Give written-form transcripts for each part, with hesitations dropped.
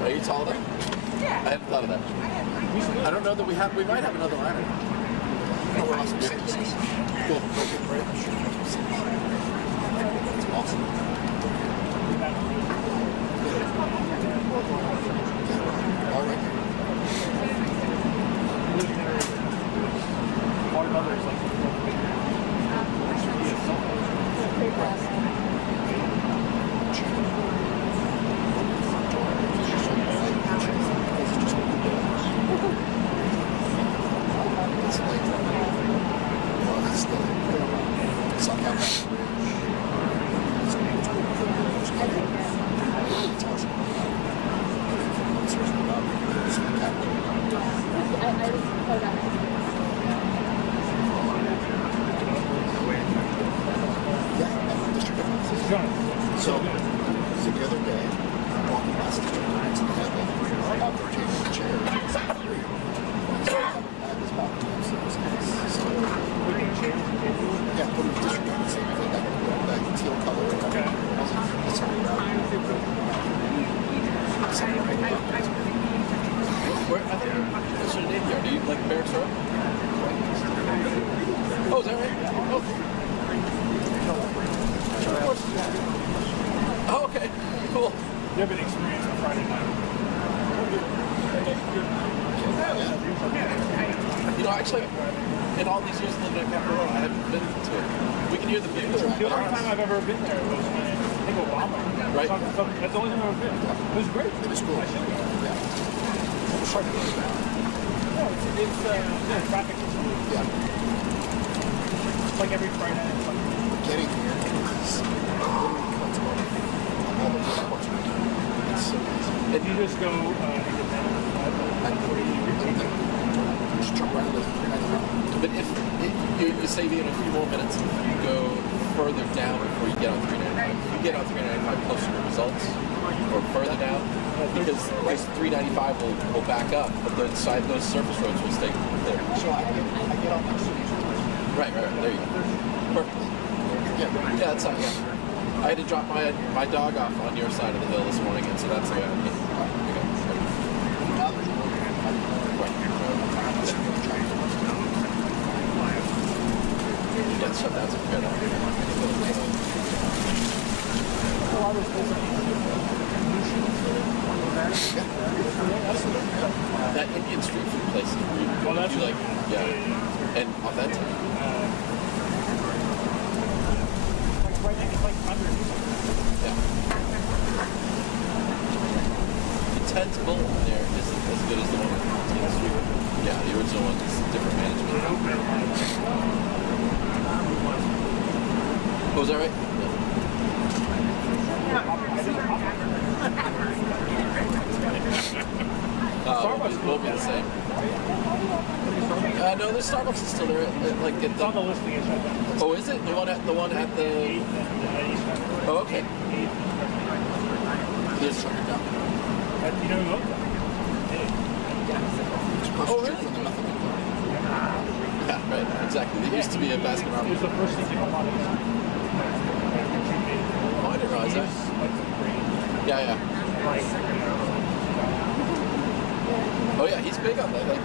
Are you taller? Yeah. I hadn't thought of that. I don't know that we might have another ladder. Oh, we're awesome. Cool. That's awesome. All right. So the other day, I'm walking past the street and they have an outdoor table and chair. It's like free. So I have this back downstairs. So yeah, put it in district and say that teal color. Okay. That's all about. What's your name here? Do you like Barracks Road? Oh, is that right? Oh, okay, cool. You have an experience on Friday night. You know, actually, in all these years living in Capitol, I haven't been to it. We can hear the bugles. The only time I've ever been there was when I think Obama. Right. That's the only time I've ever been. It was great. It was cool. Yeah, it's traffic. Yeah. It's like every Friday night. We're getting here. If you just go just jump right into but if you save in a few more minutes, if you go further down before you get on 395, if you get on 395 closer to results or further down, because this 395 will back up, but those surface roads will stay there. So I get on my street. Right, there you go. Perfect. Yeah, that's not, yeah. I had to drop my dog off on your side of the hill this morning, and so that's the way I came. Yeah, shut down some good. That Indian street food place is really you like, yeah, and authentic. Yeah. The Ted's bowl there isn't as good as the one on 14th Street. Yeah, the original one is different management. Oh, is that right? Won't be the same. No, the Starbucks is still there. Like It's on the listing. It's right there. oh, is it the one at the? Oh, okay. There's You know who owns that? oh, really? Yeah, right. Exactly. It used to be a Baskin It was Robbins. the first thing on a lot of Oh, I didn't realize that. Yeah. Oh yeah, he's big on that. Like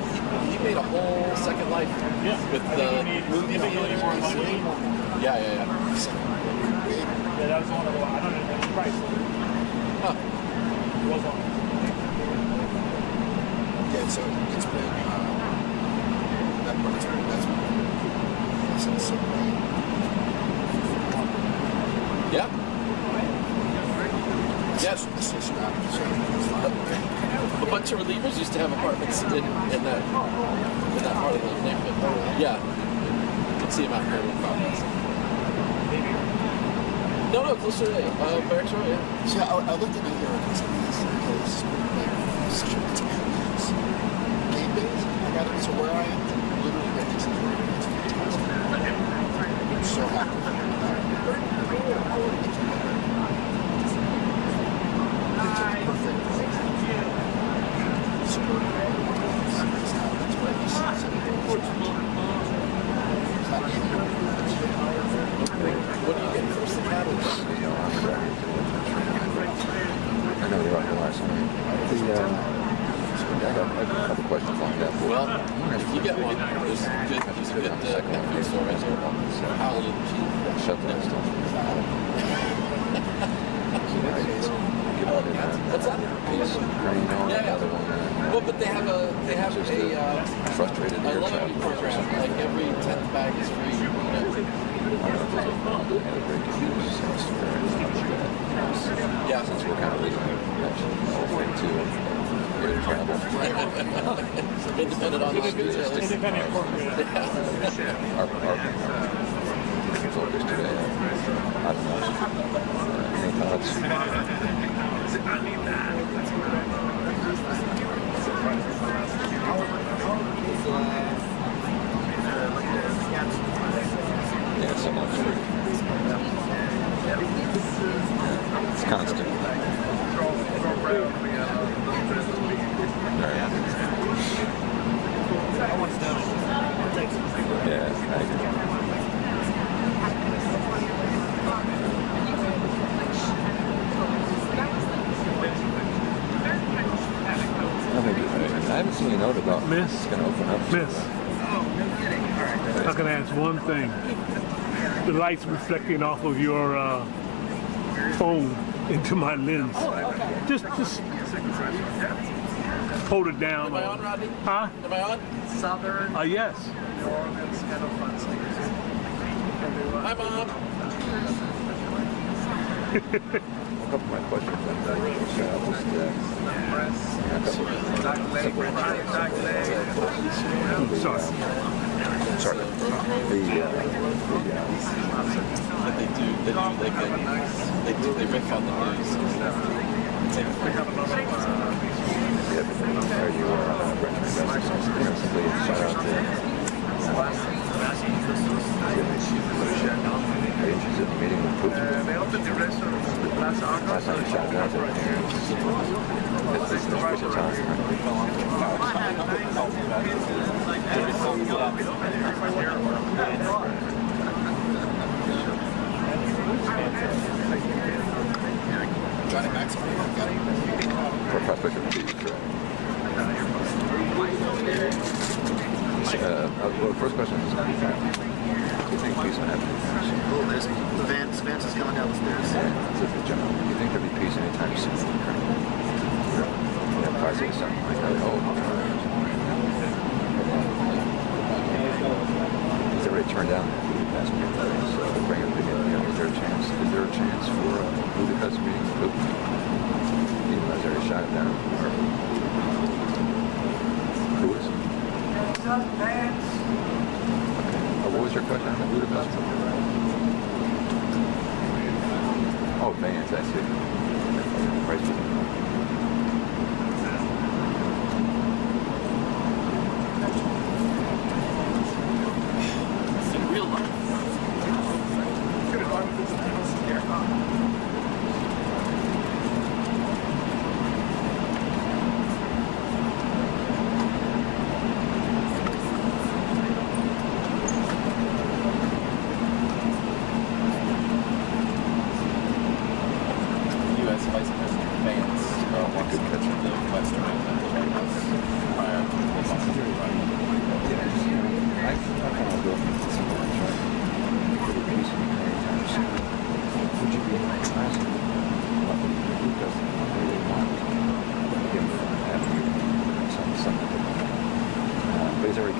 he made a whole second life with the movie theaters. Yeah. Yeah, that was one of the I don't know the price. Huh. It was on. Yeah, so it's been that part's been that's so Yeah. Yes. it's just so A bunch of relievers used to have apartments in that part of the neighborhood. Yeah. You can see them out here in the apartments. No, closer to Barracks Road, yeah. See, I looked at it here and it's because such a it's game days. I got it. So where I am, literally right next to the river, it's fantastic. I'm so happy for that. It's perfect. Suburban. It's where you see What do you get first? The cattle? I know you're on your last one. I got a couple questions lined up. Well, if you get one, there's a good pet food store right there. Howell and Cheese. Shut that stuff. What's that? Yeah. Well, but they have a frustrated a loyalty program. Like every 10th bag is free. You know? Yeah. Since we're kind of leading the whole thing to travel. Independent on retailers. Independent corporate. Our focus today, I don't know. Any thoughts? Yeah, so much. It's constant. Yeah, I agree. I haven't seen a note about Miss? it's going to open up. Miss, I can ask one thing. The light's reflecting off of your phone into my lens. Just hold it down. Am I on, Rodney? Huh? Am I on? Southern Yes. New Orleans kind of fun singers. Hi, Mom. A couple of my questions Sorry. Sorry. But they riff on the news. It's like, Are you simply shout out to are you interested in meeting with Putin? Last time you shouted out to parents. This is the special time. Johnny Maxwell. Got it. For prospect of peace, correct? Well, the first question is, do you think peace will happen? Oh, there's Vance is coming down the stairs. Do you think there'll be peace anytime soon? Yeah, probably say something like that. He's already turned down the Budapest meeting, so bring it again. Is there a chance? Is there a chance for a Budapest meeting with Putin? Even though he's already shot it down. Who is? question on the Budapest? Oh, vans, I see. Right. In real life. Could have gone with this here. U.S. Vice President Vance wants to catch the Western White House prior to the Boston Yeah, just, you know, I kind of go for simple and try to put a piece of anytime soon. Would you be asking what would you do? Because they really want to get in front of avenue something. But he's already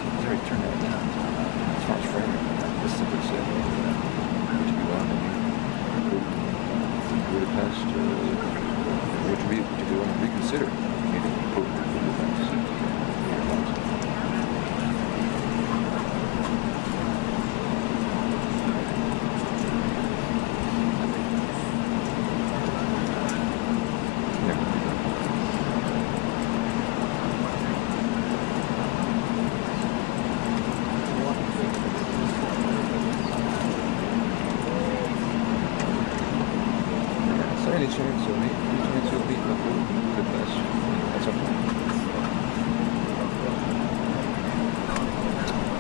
turned that down. As far as framing, just simply said, would you be willing to meet Budapest, or would you be willing to reconsider meeting Budapest? So any chance you'll meet Budapest? That's okay.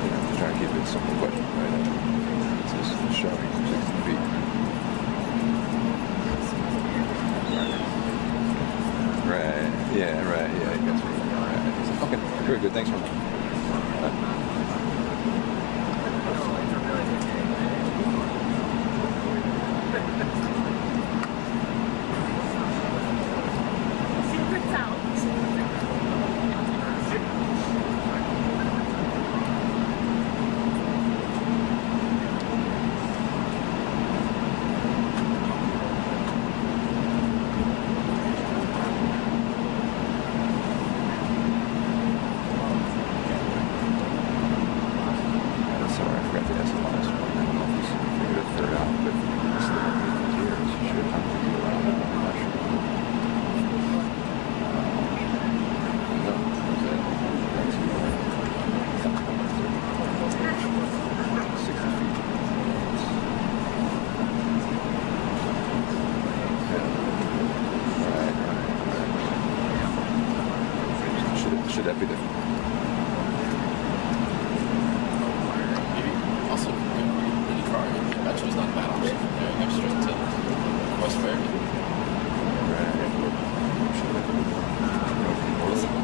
You know, to try to keep it simple, but right, it's just showing 60 feet. Right. Yeah. Right. Yeah. I guess. Right. Okay. Very good. Thanks very much. Secrets out. Sorry, I forgot to ask the last one. I don't know if he's figured a third out, but it's the years. You should have talked to you around that. I'm not sure. No, was that? That's 60 feet. Right. Should that be the... Also, really far. Metro's not a bad option. Going straight to West Ferry.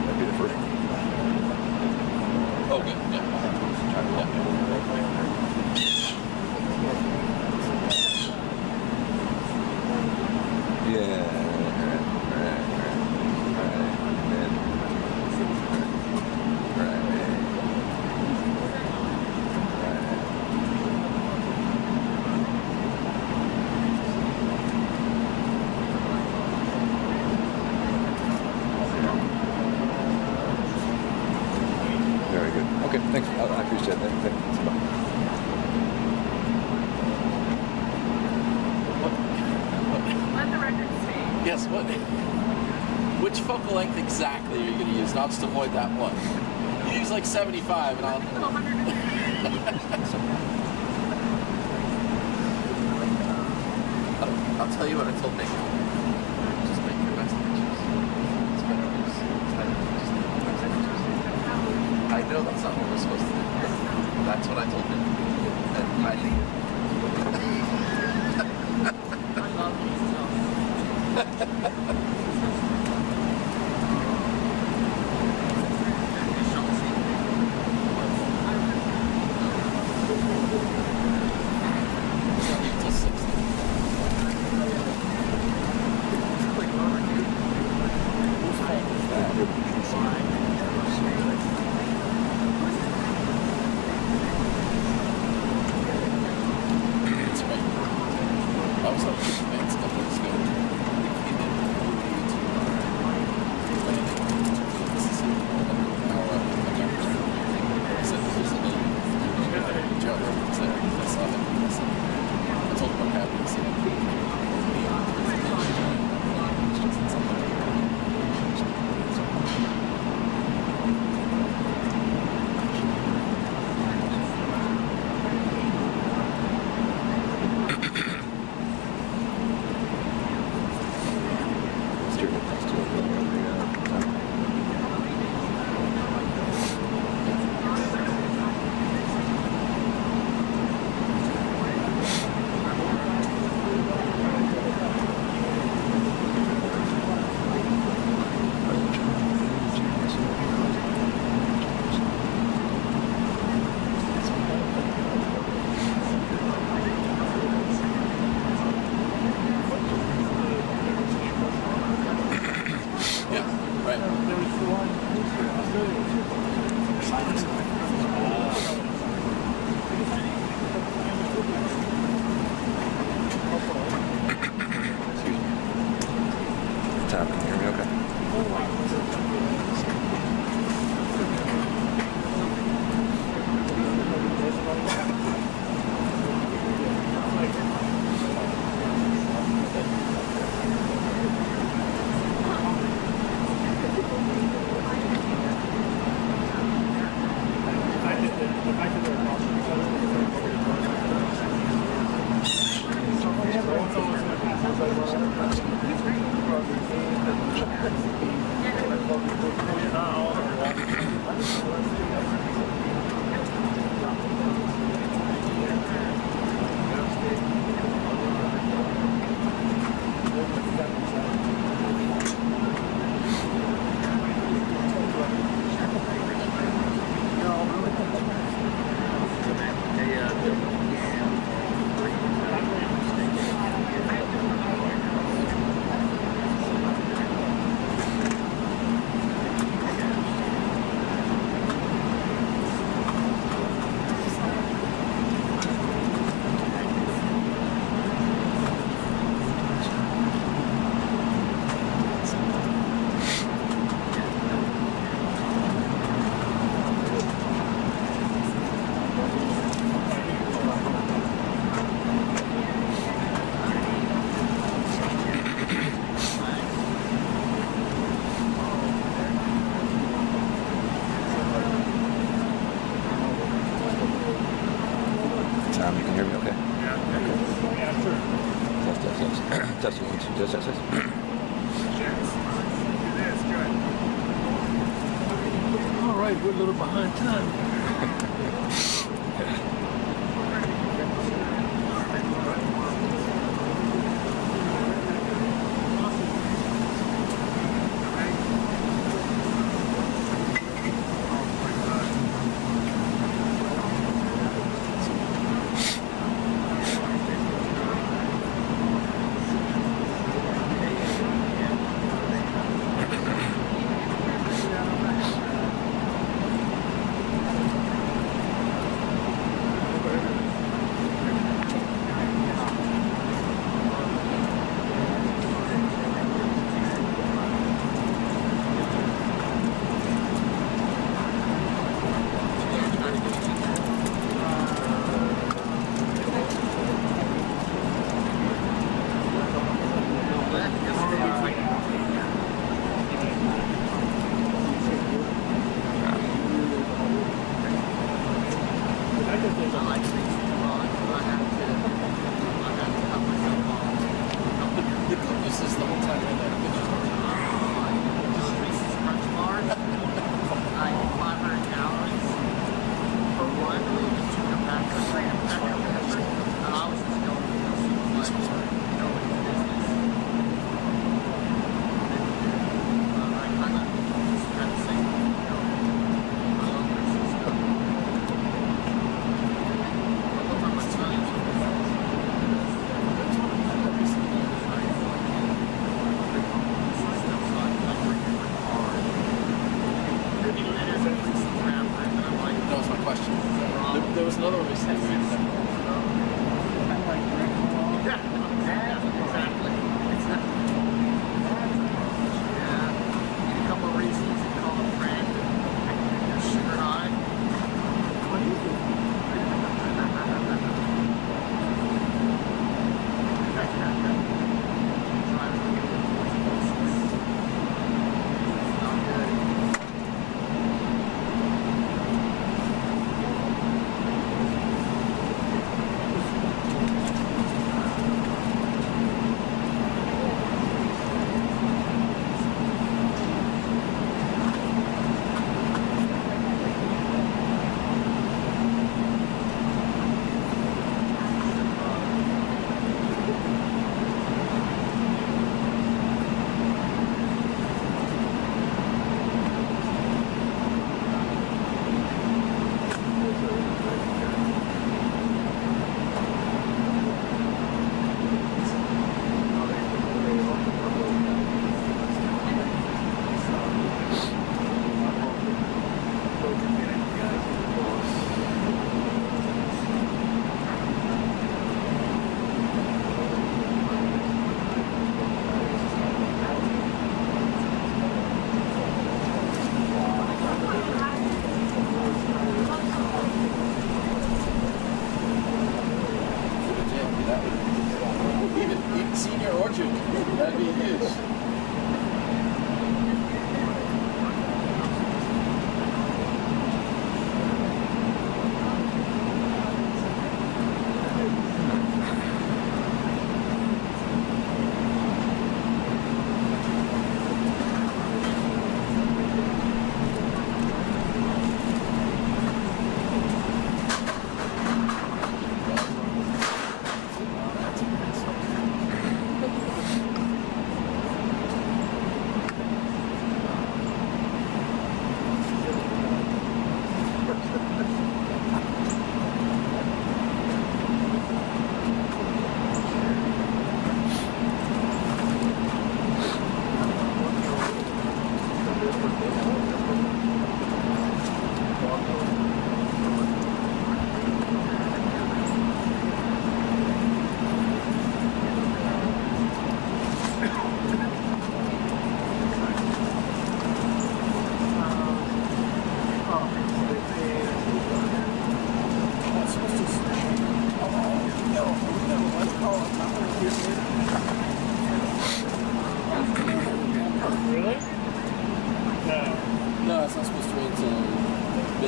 That'd be the first one. Oh, good. Yeah. Yeah. Very good. Okay, thanks. I appreciate that. Thanks. Bye. Let the record stay. Yes, what? Which focal length exactly are you going to use? And I'll just avoid that one. You use like 75 and I'll... Little 100. I'll tell you what I told Nick. Just make your best pictures. It's better to just type just the best pictures. I know that's not what we're supposed to do. That's what I told him. And I think... I love these stuff. I was hoping to advance a couple weeks ago. Tom, can you hear me okay? Tom, you can hear me okay? Yeah, sure. Test. Test 1, 2, test. All right, we're a little behind time. The good news is the whole time I know pictures. That was my question. There was another one recently.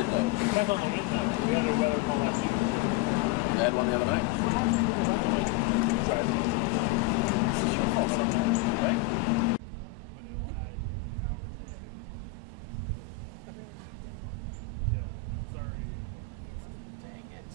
window. Depends on the window. We had a weather call last week. I had one the other night. It's your fault sometimes, right? Dang it.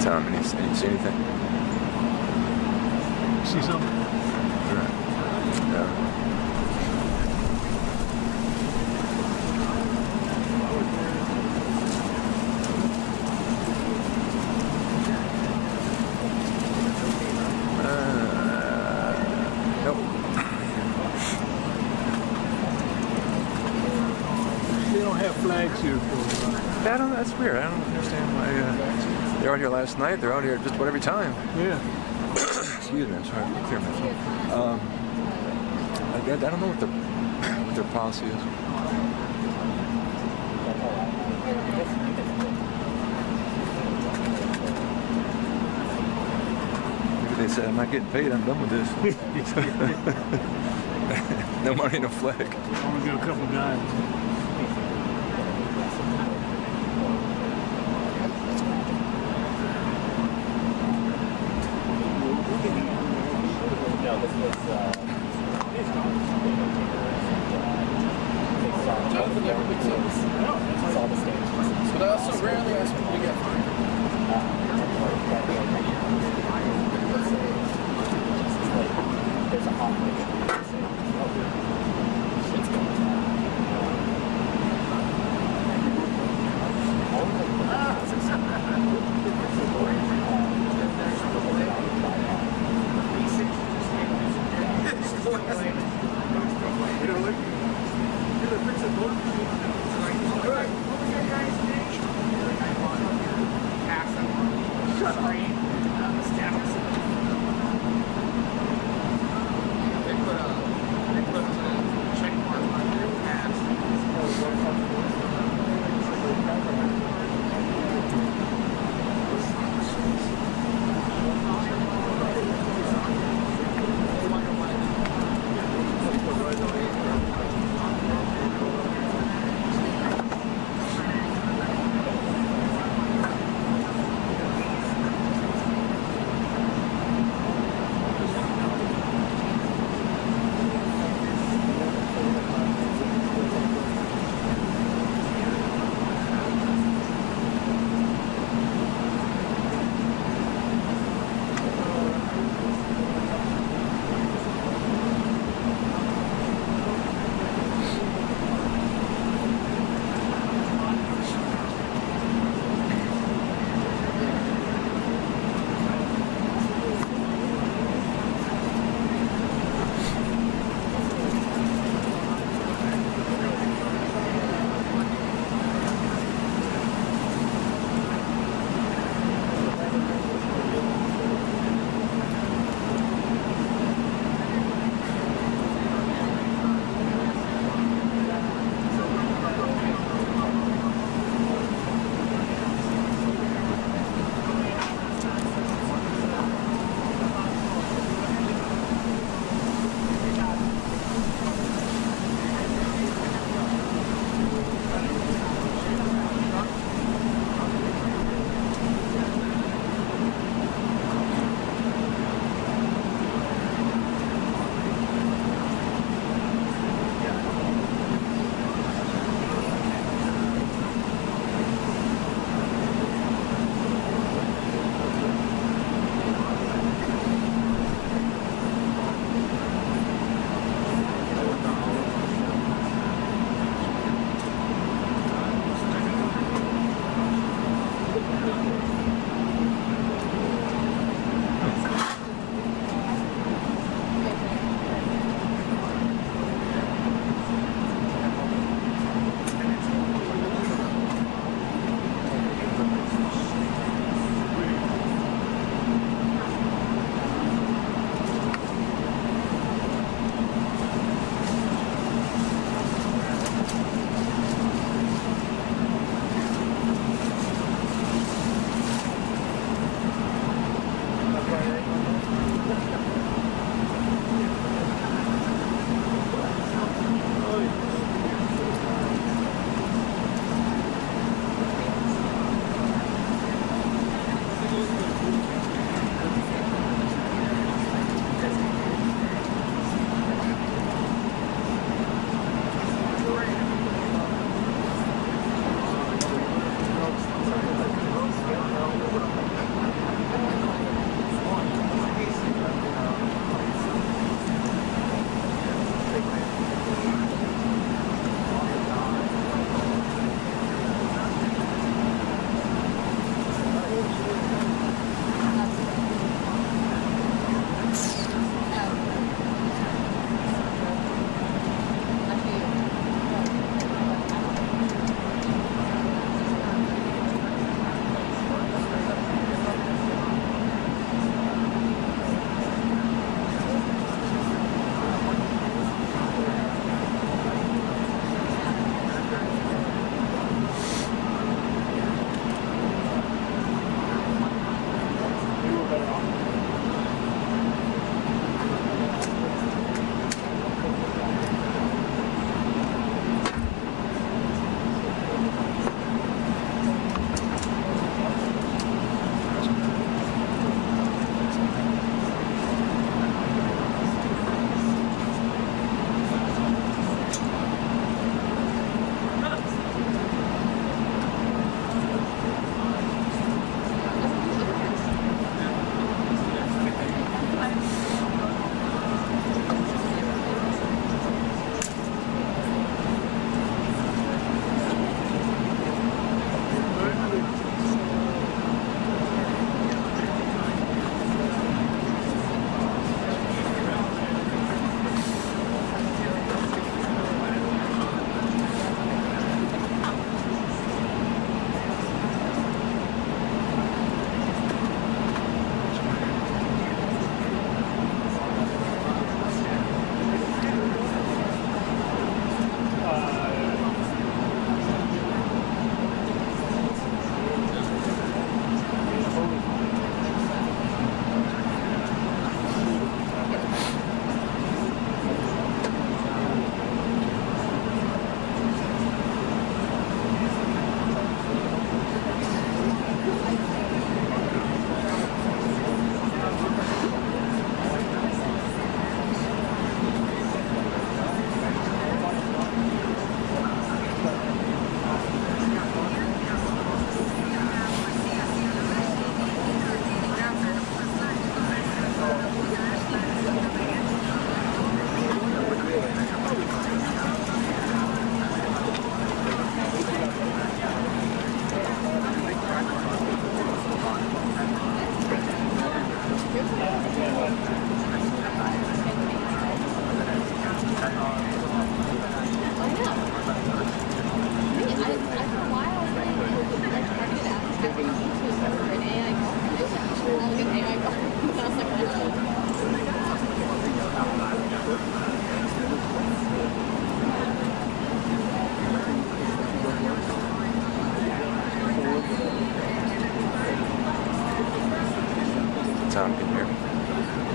Tell him, you see anything? See something? No. Nope. They don't have flags here for That's weird. I don't understand why. They're out here last night. They're out here just about every time. yeah. Excuse me. I'm sorry. I'm clear my throat. I don't know what their policy is. Maybe they said, "I'm not getting paid. I'm done with this." No money, no flag. Only got a couple guys. Jonathan never picks up. It's all the stage. But I also rarely ask people to get free. There's a hot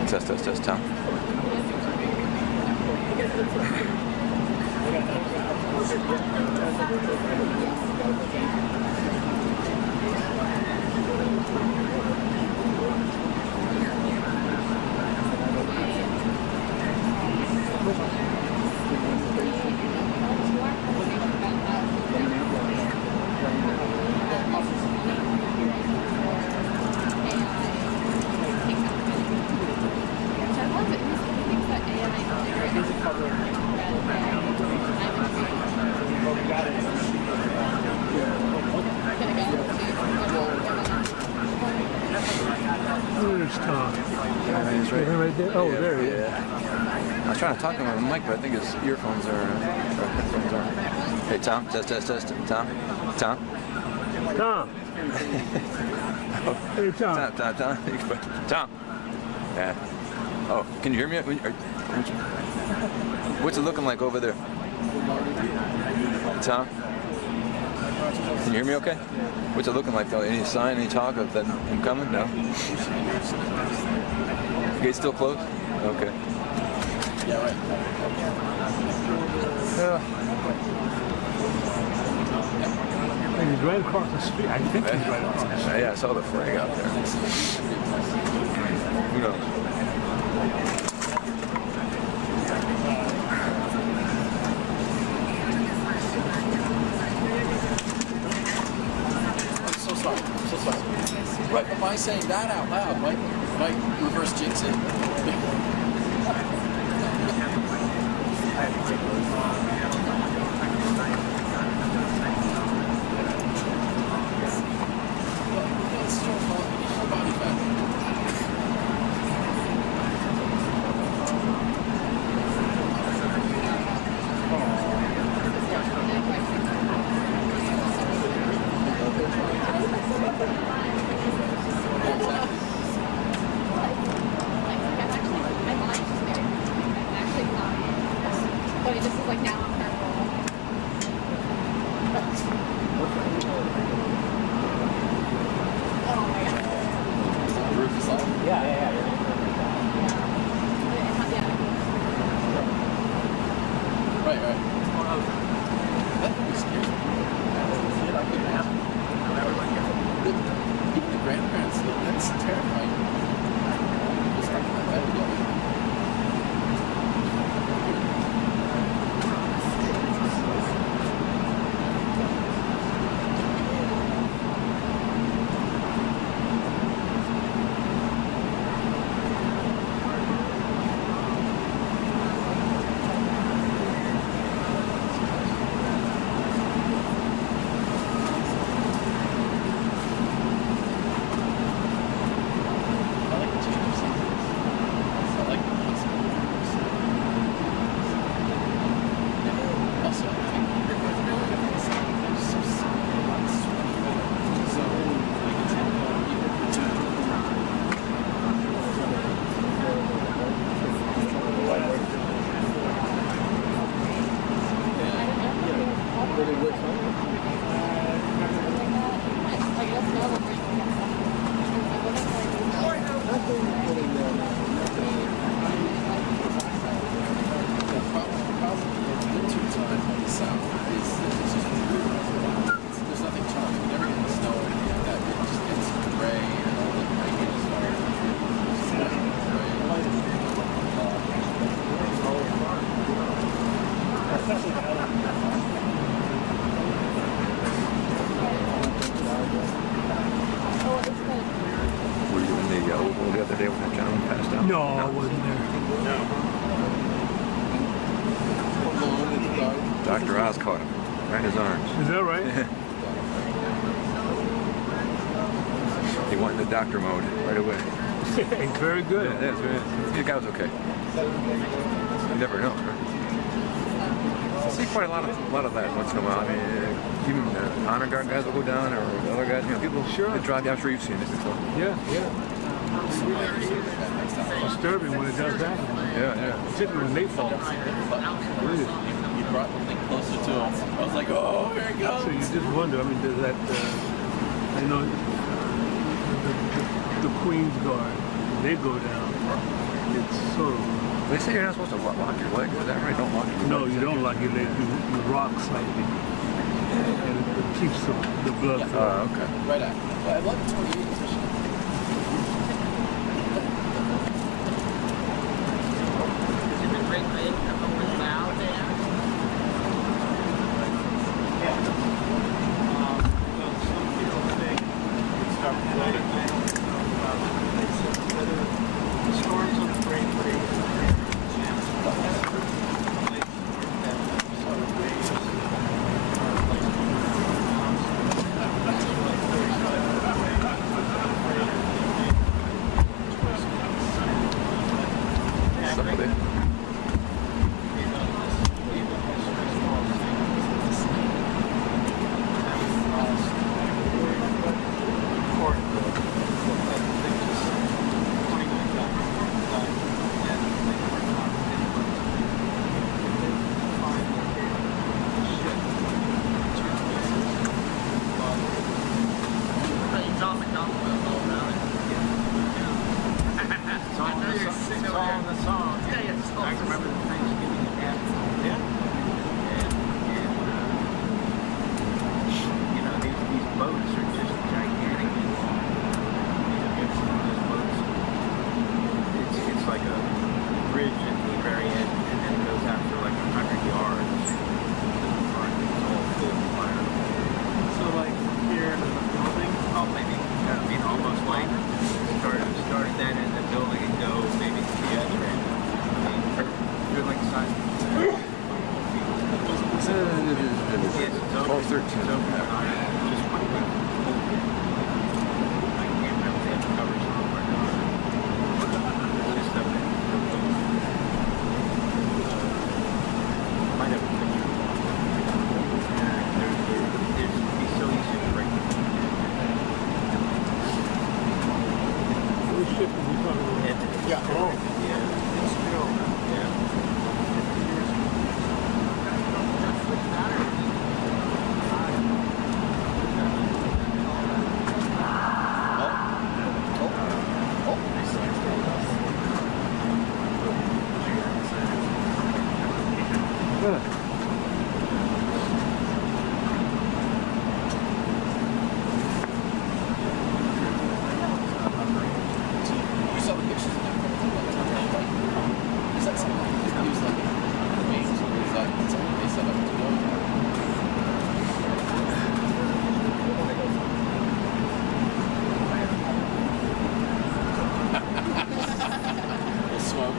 Test, Tom. Where's Tom? He's right there. Oh, there he is. Yeah. I was trying to talk to him on the mic, but I think his earphones or headphones aren't. Hey, Tom. Test. Tom. Tom. Hey, Tom. Tom. Yeah. Oh, can you hear me? What's it looking like over there? Tom? Can you hear me okay? What's it looking like though? Any sign, any talk of him coming? No? Gate's still closed? Okay. Yeah, right. He's right across the street. I think he's right across the street. Yeah, I saw the flag out there. Who knows? I'm so sorry. Right, but by saying that out loud might reverse jinx it. No, I wasn't there. Dr. Oz caught him right in his arms. Is that right? He went into doctor mode right away. Very good. Yeah, that's right. The guy was okay. You never know, right? I see quite a lot of that once in a while. I mean, even the honor guard guys will go down, or other guys. You know, people they drive. I'm sure you've seen it before. Yeah. It's disturbing when it does happen. Yeah. Particularly when they fall. You brought the thing closer to him. I was like, oh, here it goes. So you just wonder, I mean, does that, I know the Queen's Guard, they go down. So, They say you're not supposed to lock your legs. Is that right? Don't lock your no, legs. you don't lock your legs. You rock slightly. And it keeps the blood flowing. Okay. Right at. Well, at 11:28, especially. Has it been regulated to come up with loud there? Well, some people think it's start floating. They said whether the storms on the Great Lakes jam lakes that sort of waves are like Somebody. But it's all McDonald's all around it. I know you're sick of all in the song. Yeah, yeah, it's all I remember the Thanksgiving at that. Yeah. You know, these boats are just gigantic. It's those boats. It's like a bridge at the very end, and then it goes out for like 100 yards. It's all full of fire. So like from here to the building. Oh, maybe. I mean, almost like start that end of the building and go maybe to the other end. I mean, you're like the size of 12, 13. just one big I can't remember if it covers all or not. Just up there. Might have a picture. It'd be so easy to break. Which ship are we talking about? Yeah. Oh, Yeah. It's still, yeah. 50 years ago. You saw the pictures of them. Is that something you could use like games, or is that something they set up to go? We'll smoke.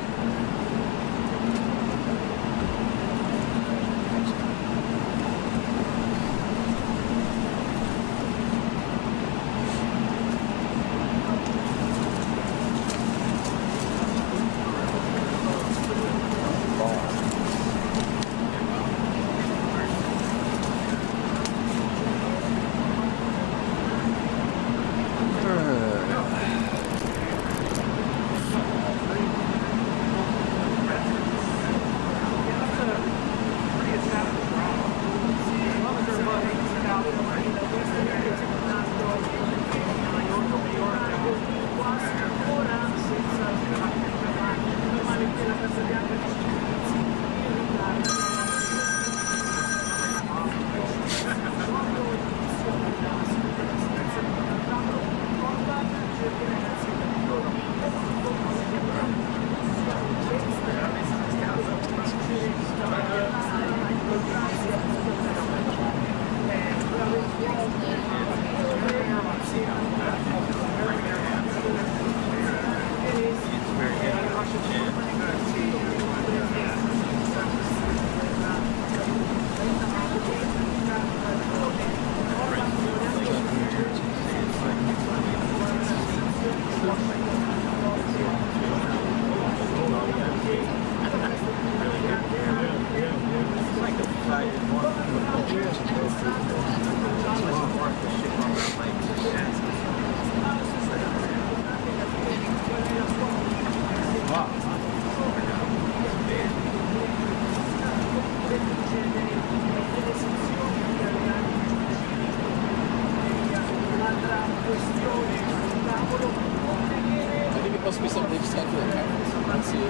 for that conference. I'll see you.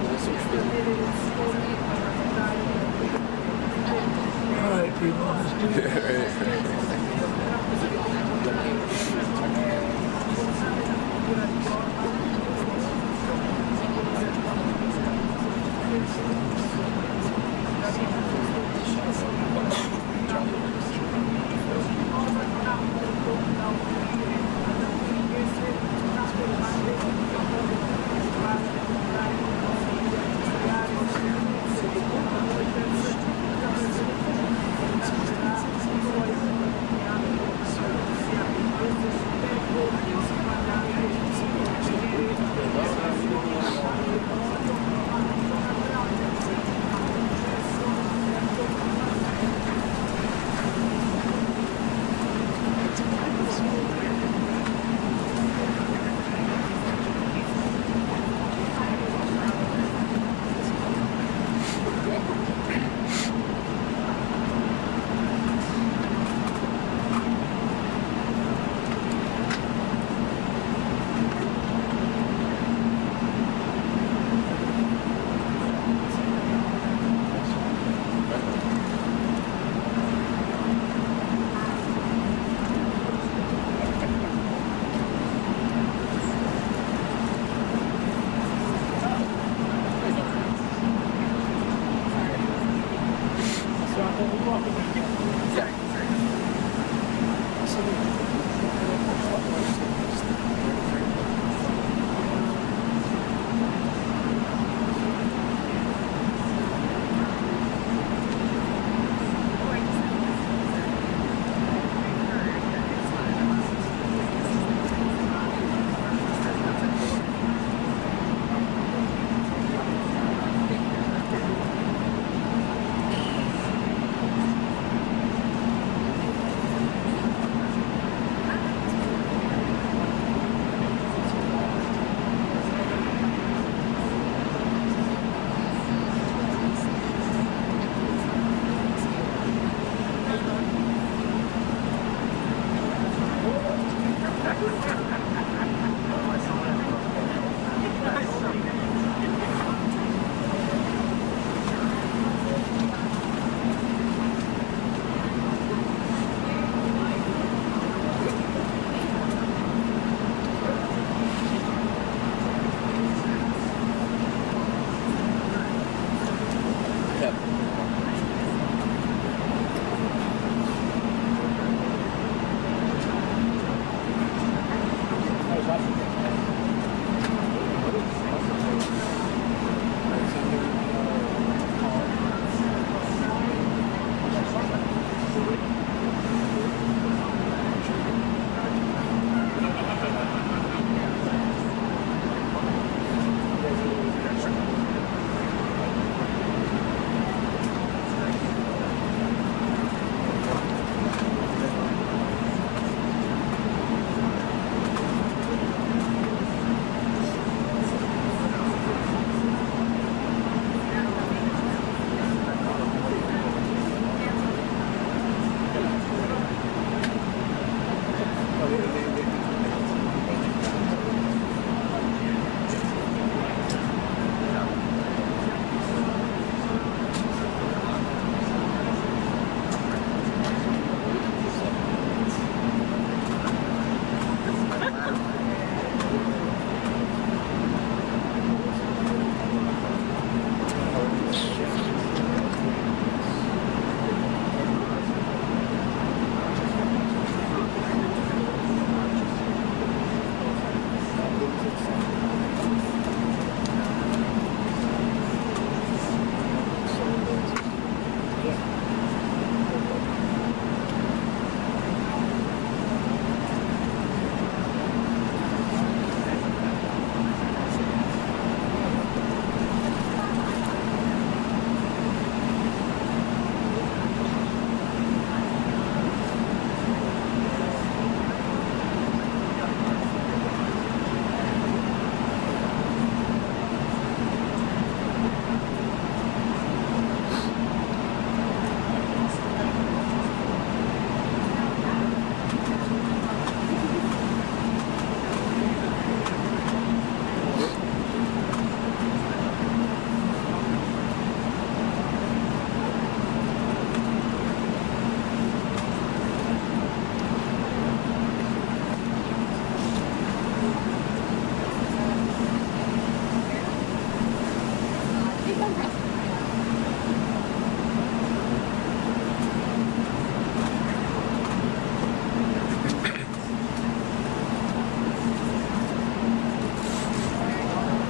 We'll search for All right, people, let's do it.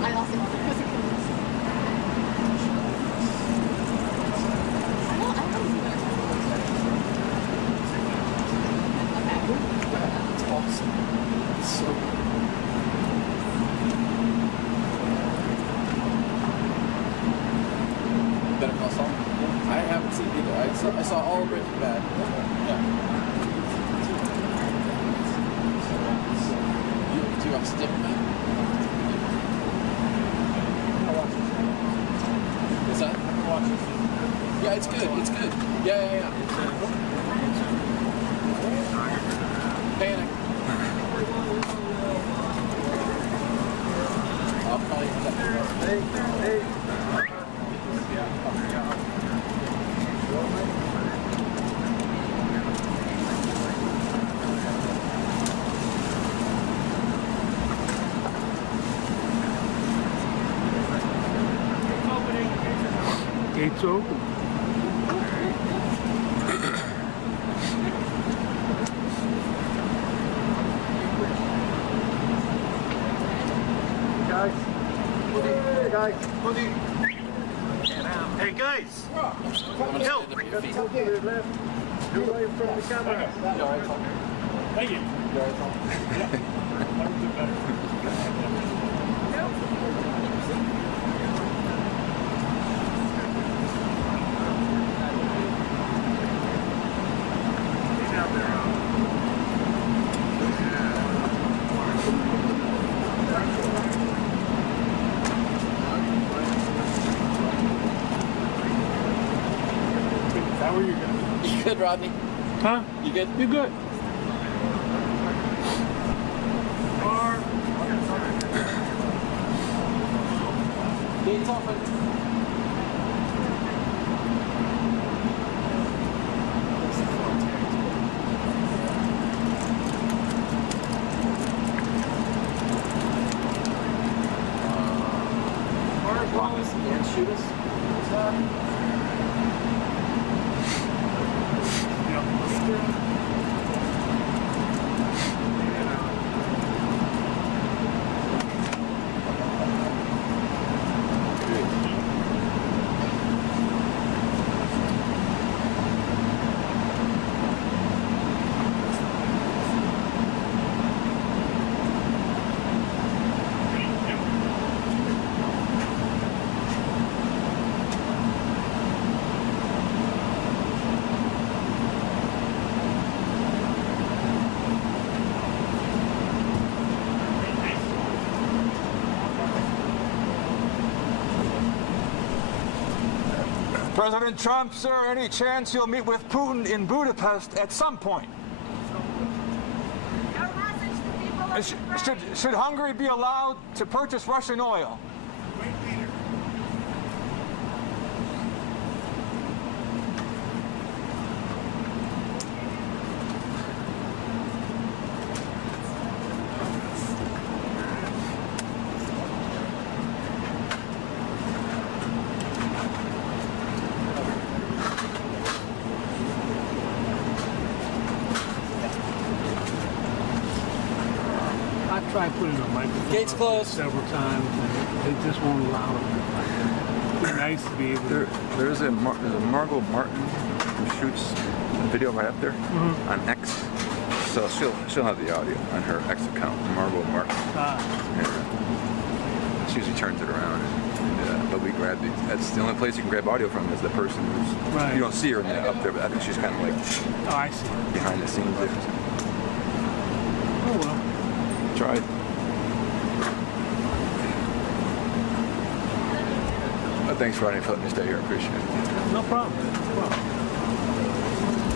I also want to well, I don't know. Okay. It's awesome. It's so good. Better Call Saul? I haven't seen it either. I saw all of Breaking Bad. Yeah. Do you watch different man? What's that? Yeah, it's good. It's good. Yeah. Panic. I'll call you. Gates open. Hey guys! I'm gonna stand up at your feet. Thank you. How are you guys? You good, Rodney? Huh? You good? You good? Gates open. Block us and shoot us. What's that? President Trump, sir, any chance you'll meet with Putin in Budapest at some point? Should Hungary be allowed to purchase Russian oil? I've tried putting a microphone Gates up closed. several times, and they just won't allow it. It'd be nice to be able to. There's a Margot Martin who shoots a video right up there on X. So she'll have the audio on her X account, Margot Martin. And she usually turns it around. But we grab that's the only place you can grab audio from is the person who's Right. you don't see her up there, but I think she's kind of like Oh, I see. behind the scenes there. Oh well. Try it. But thanks, Rodney, for letting me stay here. I appreciate it. No problem. No problem.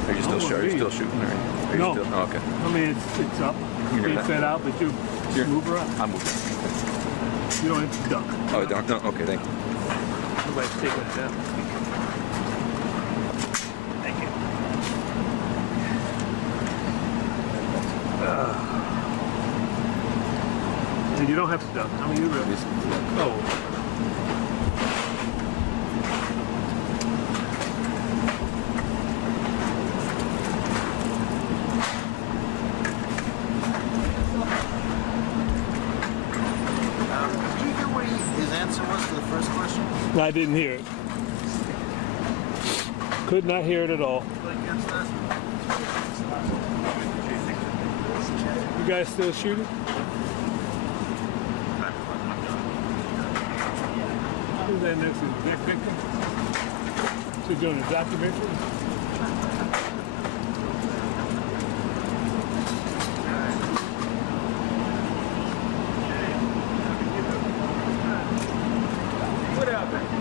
Are you still No Are you worries. still shooting? Are you No. Still, oh, okay. I mean, it's up. You're Being not- fed out, but you You're- move her up. I'm moving. You don't have to duck. Oh, I don't. No. Okay, thank you. Nobody's taking it down. Thank you. And you don't have to duck. I mean, you really. Oh. answer was to the first question? I didn't hear it. Could not hear it at all. You guys still shooting? Who's that next to Jack Victor? She's doing a documentary? What happened?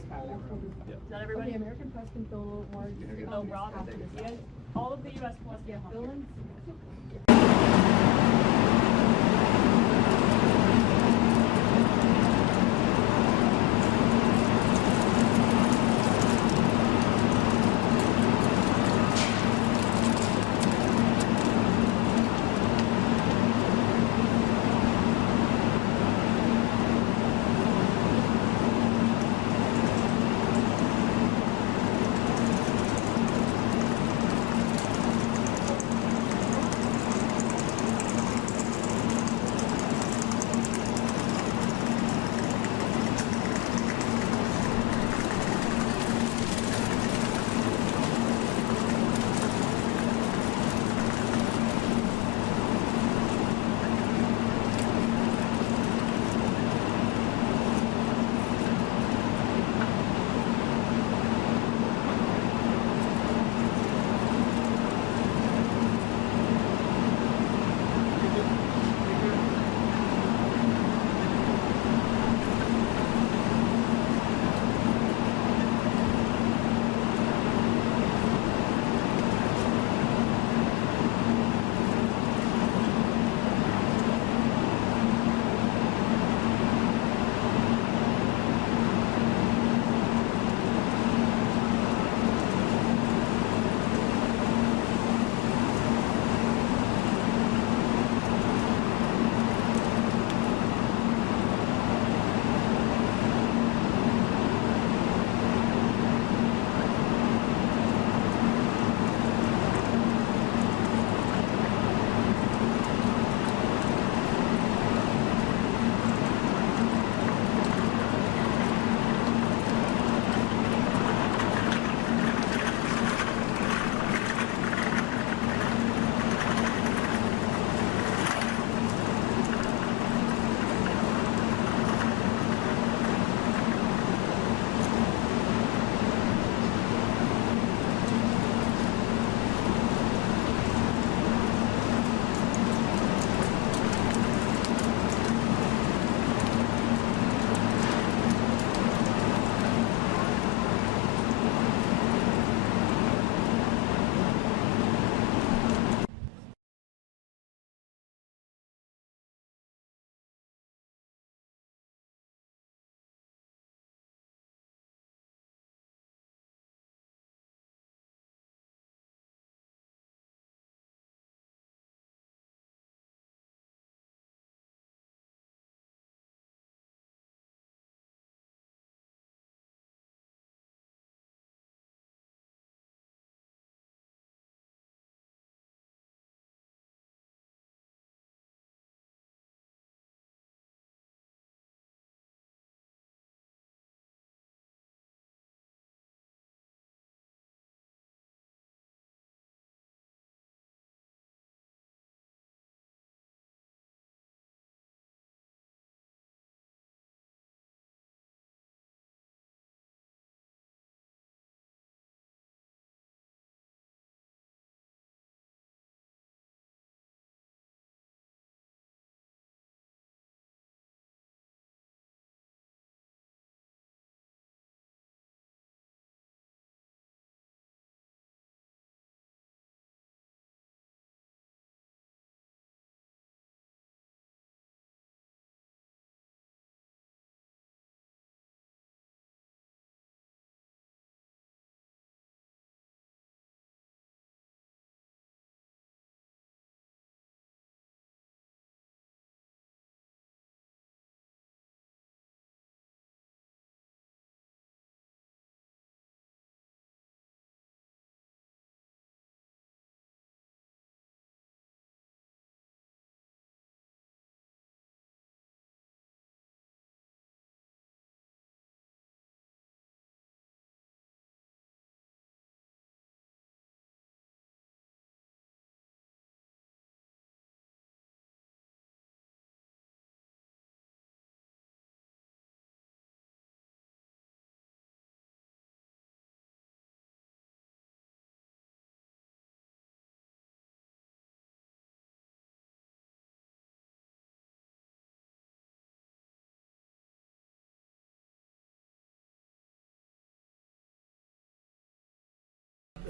press poll. Not everybody. The American press can feel a little more. Oh, Rob. You guys, all of the U.S. press get villains.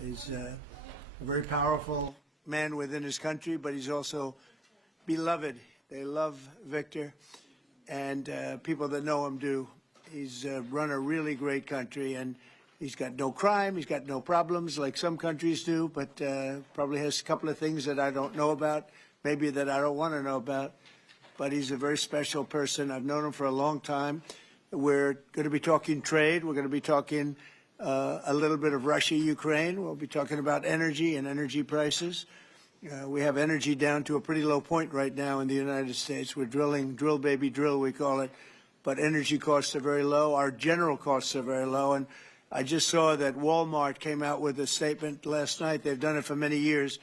He's a very powerful man within his country, but he's also beloved. They love Viktor, and people that know him do. He's run a really great country, and he's got no crime, he's got no problems like some countries do, but probably has a couple of things that I don't know about, maybe that I don't want to know about. But he's a very special person. I've known him for a long time. We're going to be talking trade. We're going to be talking a little bit of Russia, Ukraine. We'll be talking about energy and energy prices. We have energy down to a pretty low point right now in the United States. We're drilling, drill baby drill, we call it. But energy costs are very low. Our general costs are very low. And I just saw that Walmart came out with a statement last night. They've done it for many years,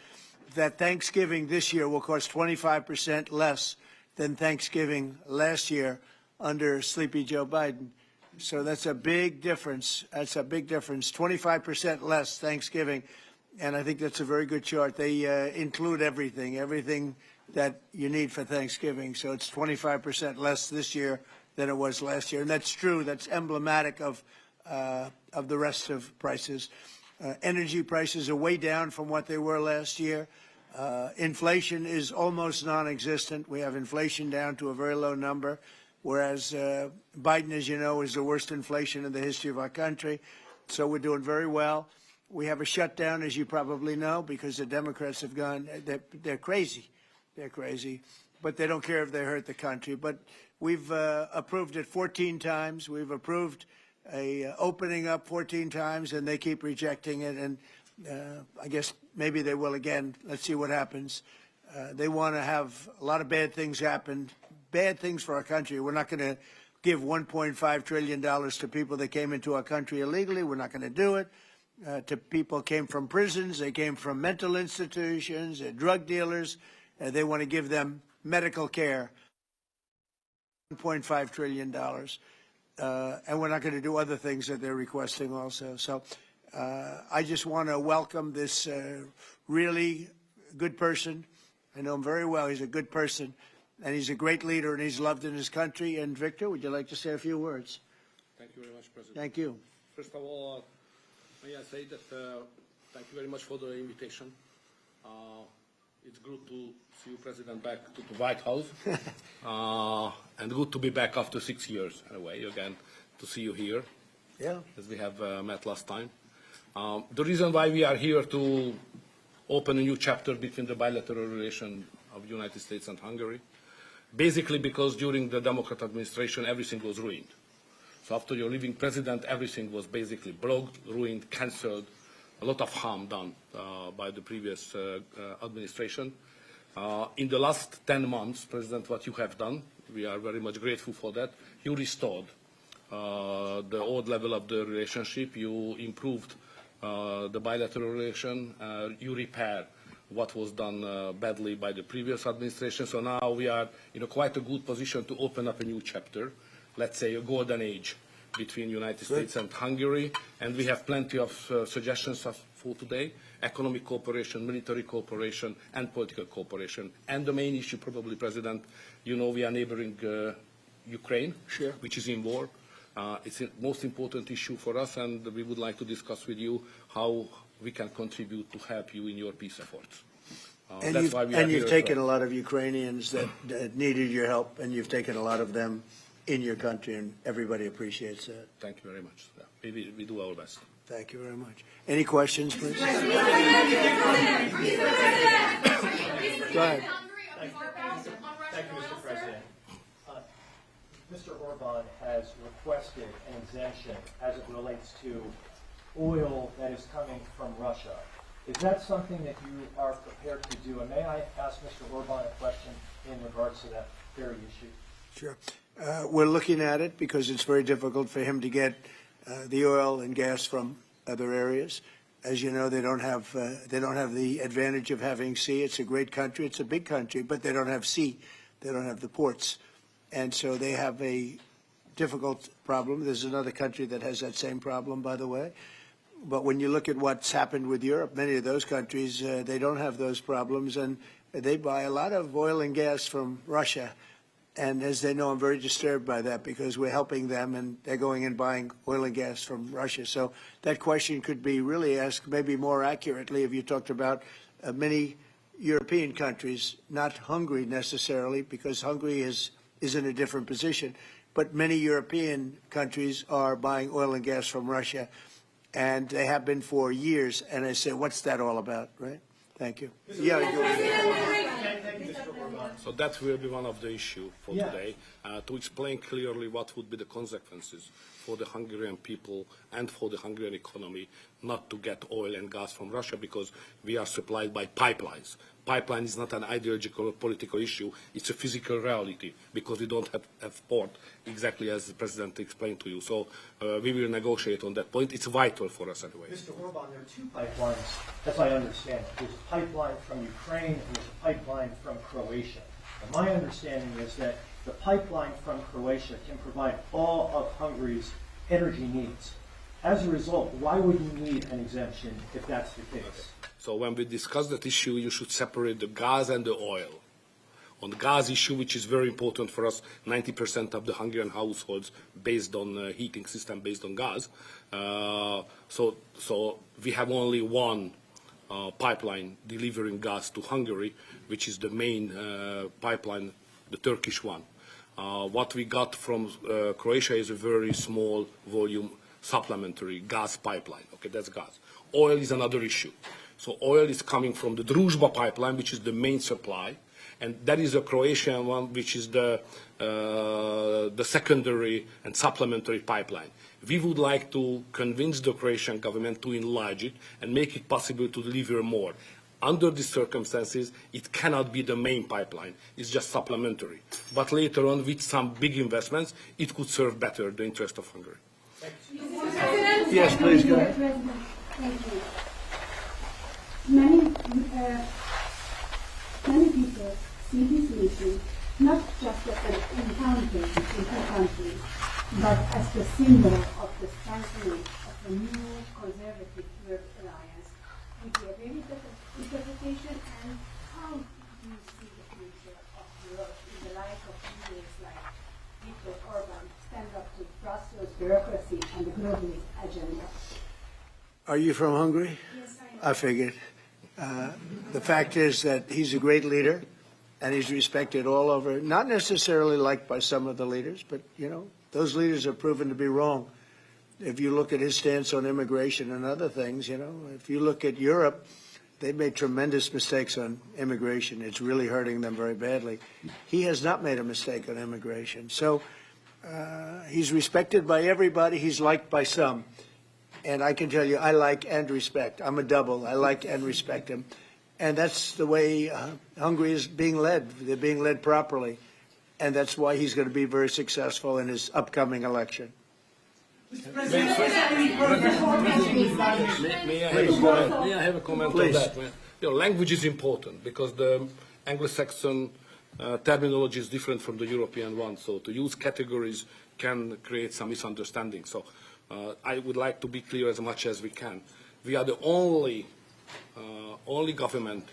that Thanksgiving this year will cost 25% less than Thanksgiving last year under Sleepy Joe Biden. So that's a big difference. That's a big difference. 25% less Thanksgiving. And I think that's a very good chart. They include everything that you need for Thanksgiving. So it's 25% less this year than it was last year. And that's true. That's emblematic of the rest of prices. Energy prices are way down from what they were last year. Inflation is almost non-existent. We have inflation down to a very low number, whereas Biden, as you know, is the worst inflation in the history of our country. So we're doing very well. We have a shutdown, as you probably know, because the Democrats have gone, they're crazy. They're crazy. But they don't care if they hurt the country. But we've approved it 14 times. We've approved a opening up 14 times, and they keep rejecting it. And I guess maybe they will again. Let's see what happens. They want to have a lot of bad things happen, bad things for our country. We're not going to give $1.5 trillion to people that came into our country illegally. We're not going to do it. To people came from prisons. They came from mental institutions, drug dealers. They want to give them medical care. $1.5 trillion. And we're not going to do other things that they're requesting also. So I just want to welcome this really good person. I know him very well. He's a good person, and he's a great leader, and he's loved in his country. And Viktor, would you like to say a few words? Thank you very much, President. Thank you. First of all, may I say that thank you very much for the invitation. It's good to see you, President, back to the White House, and good to be back after 6 years, anyway, again, to see you here, as we have met last time. The reason why we are here to open a new chapter between the bilateral relation of the United States and Hungary, basically because during the Democrat administration, everything was ruined. So after your leaving president, everything was basically blocked, ruined, cancelled, a lot of harm done by the previous administration. In the last 10 months, President, what you have done, we are very much grateful for that. You restored the old level of the relationship. You improved the bilateral relation. You repair what was done badly by the previous administration. So now we are in quite a good position to open up a new chapter, let's say a golden age between the United States and Hungary. And we have plenty of suggestions for today: economic cooperation, military cooperation, and political cooperation. And the main issue, probably, President, you know we are neighboring Ukraine, which is in war. It's the most important issue for us, and we would like to discuss with you how we can contribute to help you in your peace efforts. And you've taken a lot of Ukrainians that needed your help, and you've taken a lot of them in your country, and everybody appreciates that. Thank you very much. We do our best. Thank you very much. Any questions, please? Go ahead. Thank you, Mr. President. Mr. Orbán has requested an exemption as it relates to oil that is coming from Russia. Is that something that you are prepared to do? And may I ask Mr. Orbán a question in regards to that very issue? Sure. We're looking at it because it's very difficult for him to get the oil and gas from other areas. As you know, they don't have the advantage of having sea. It's a great country. It's a big country, but they don't have sea. They don't have the ports. And so they have a difficult problem. There's another country that has that same problem, by the way. But when you look at what's happened with Europe, many of those countries, they don't have those problems, and they buy a lot of oil and gas from Russia. And as they know, I'm very disturbed by that because we're helping them and they're going and buying oil and gas from Russia. So that question could be really asked maybe more accurately if you talked about many European countries, not Hungary necessarily, because Hungary is in a different position. But many European countries are buying oil and gas from Russia, and they have been for years. And I say, what's that all about, right? Thank you. Yeah. So that will be one of the issues for today, to explain clearly what would be the consequences for the Hungarian people and for the Hungarian economy not to get oil and gas from Russia, because we are supplied by pipelines. Pipeline is not an ideological or political issue, it's a physical reality, because we don't have port, exactly as the President explained to you. So we will negotiate on that point. It's vital for us anyway. Mr. Orbán, there are two pipelines, as I understand it. There's a pipeline from Ukraine and there's a pipeline from Croatia. And my understanding is that the pipeline from Croatia can provide all of Hungary's energy needs. As a result, why would you need an exemption if that's the case? So when we discuss that issue, you should separate the gas and the oil. On the gas issue, which is very important for us, 90% of the Hungarian households based on heating system based on gas. So we have only one pipeline delivering gas to Hungary, which is the main pipeline, the Turkish one. What we got from Croatia is a very small volume supplementary gas pipeline. Okay, that's gas. Oil is another issue. So oil is coming from the Druzhba pipeline, which is the main supply, and that is a Croatian one, which is the secondary and supplementary pipeline. We would like to convince the Croatian government to enlarge it and make it possible to deliver more. Under these circumstances, it cannot be the main pipeline. It's just supplementary. But later on, with some big investments, it could serve better the interest of Hungary. Yes, please go ahead. Thank you. Many people see this meeting not just as an encounter between two countries, but as the symbol of the strengthening of a new conservative Europe alliance. Would you agree with that interpretation? And how do you see the future of Europe in the light of leaders like Viktor Orbán stand up to Brussels bureaucracy and the globalist agenda? Are you from Hungary? Yes, I am. I figured. The fact is that he's a great leader, and he's respected all over, not necessarily liked by some of the leaders, but, you know, those leaders are proven to be wrong. If you look at his stance on immigration and other things, you know, if you look at Europe, they've made tremendous mistakes on immigration. It's really hurting them very badly. He has not made a mistake on immigration. So he's respected by everybody. He's liked by some. And I can tell you, I like and respect. I'm a double. I like and respect him. And that's the way Hungary is being led. They're being led properly. And that's why he's going to be very successful in his upcoming election. May I have a comment Please. on that? You know, language is important because the Anglo-Saxon terminology is different from the European one. So to use categories can create some misunderstanding. So I would like to be clear as much as we can. We are the only government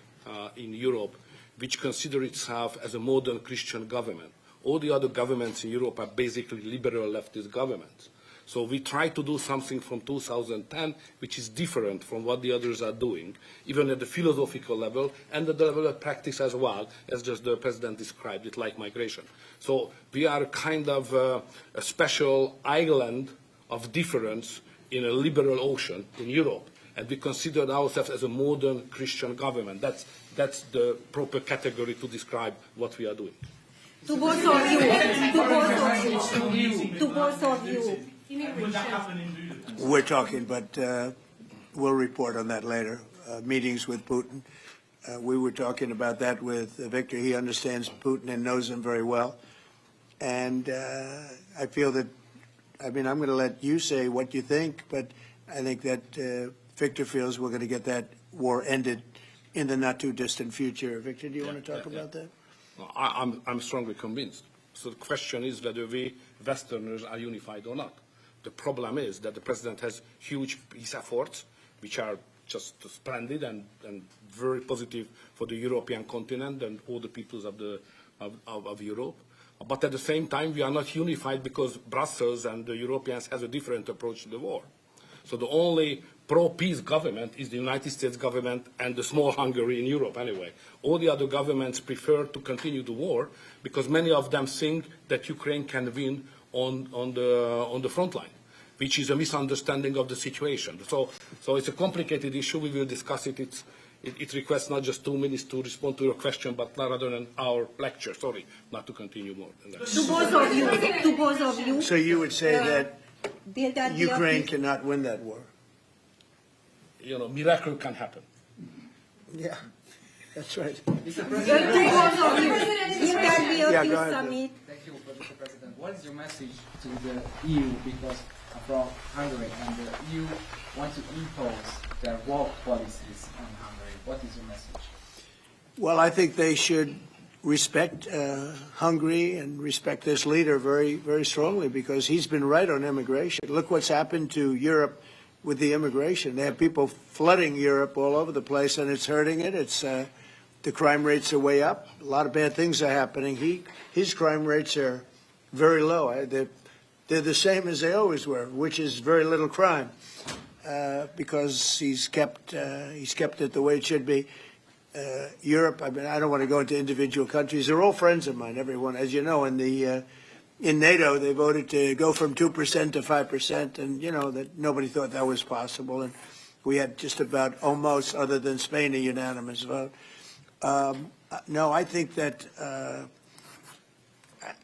in Europe which consider itself as a modern Christian government. All the other governments in Europe are basically liberal leftist governments. So we try to do something from 2010 which is different from what the others are doing, even at the philosophical level and at the level of practice as well, as just the President described it, like migration. So we are kind of a special island of difference in a liberal ocean in Europe, and we consider ourselves as a modern Christian government. That's the proper category to describe what we are doing. To both of you. We're talking, but we'll report on that later. Meetings with Putin. We were talking about that with Viktor. He understands Putin and knows him very well. And I feel that, I mean, I'm going to let you say what you think, but I think that Viktor feels we're going to get that war ended in the not too distant future. Viktor, do you want to talk about that? I'm strongly convinced. So the question is whether we Westerners are unified or not. The problem is that the President has huge peace efforts, which are just splendid and very positive for the European continent and all the peoples of Europe. But at the same time, we are not unified because Brussels and the Europeans has a different approach to the war. So the only pro-peace government is the United States government and the small Hungary in Europe anyway. All the other governments prefer to continue the war because many of them think that Ukraine can win on the front line, which is a misunderstanding of the situation. So it's a complicated issue. We will discuss it. It requests not just 2 minutes to respond to your question, but rather than our lecture. Sorry, not to continue more than that. To both of you. So you would say that Ukraine cannot win that war? You know, miracle can happen. Yeah, that's right. Mr. President, yeah, go ahead. summit. Thank you, Mr. President. What is your message to the EU? Because from Hungary and the EU want to impose their war policies on Hungary. What is your message? Well, I think they should respect Hungary and respect this leader very, very strongly because he's been right on immigration. Look what's happened to Europe with the immigration. They have people flooding Europe all over the place, and it's hurting it. It's the crime rates are way up. A lot of bad things are happening. His crime rates are very low. They're the same as they always were, which is very little crime because he's kept it the way it should be. Europe, I mean, I don't want to go into individual countries. They're all friends of mine, everyone. As you know, in NATO, they voted to go from 2% to 5%, and you know that nobody thought that was possible. And we had just about almost, other than Spain, a unanimous vote. No, I think that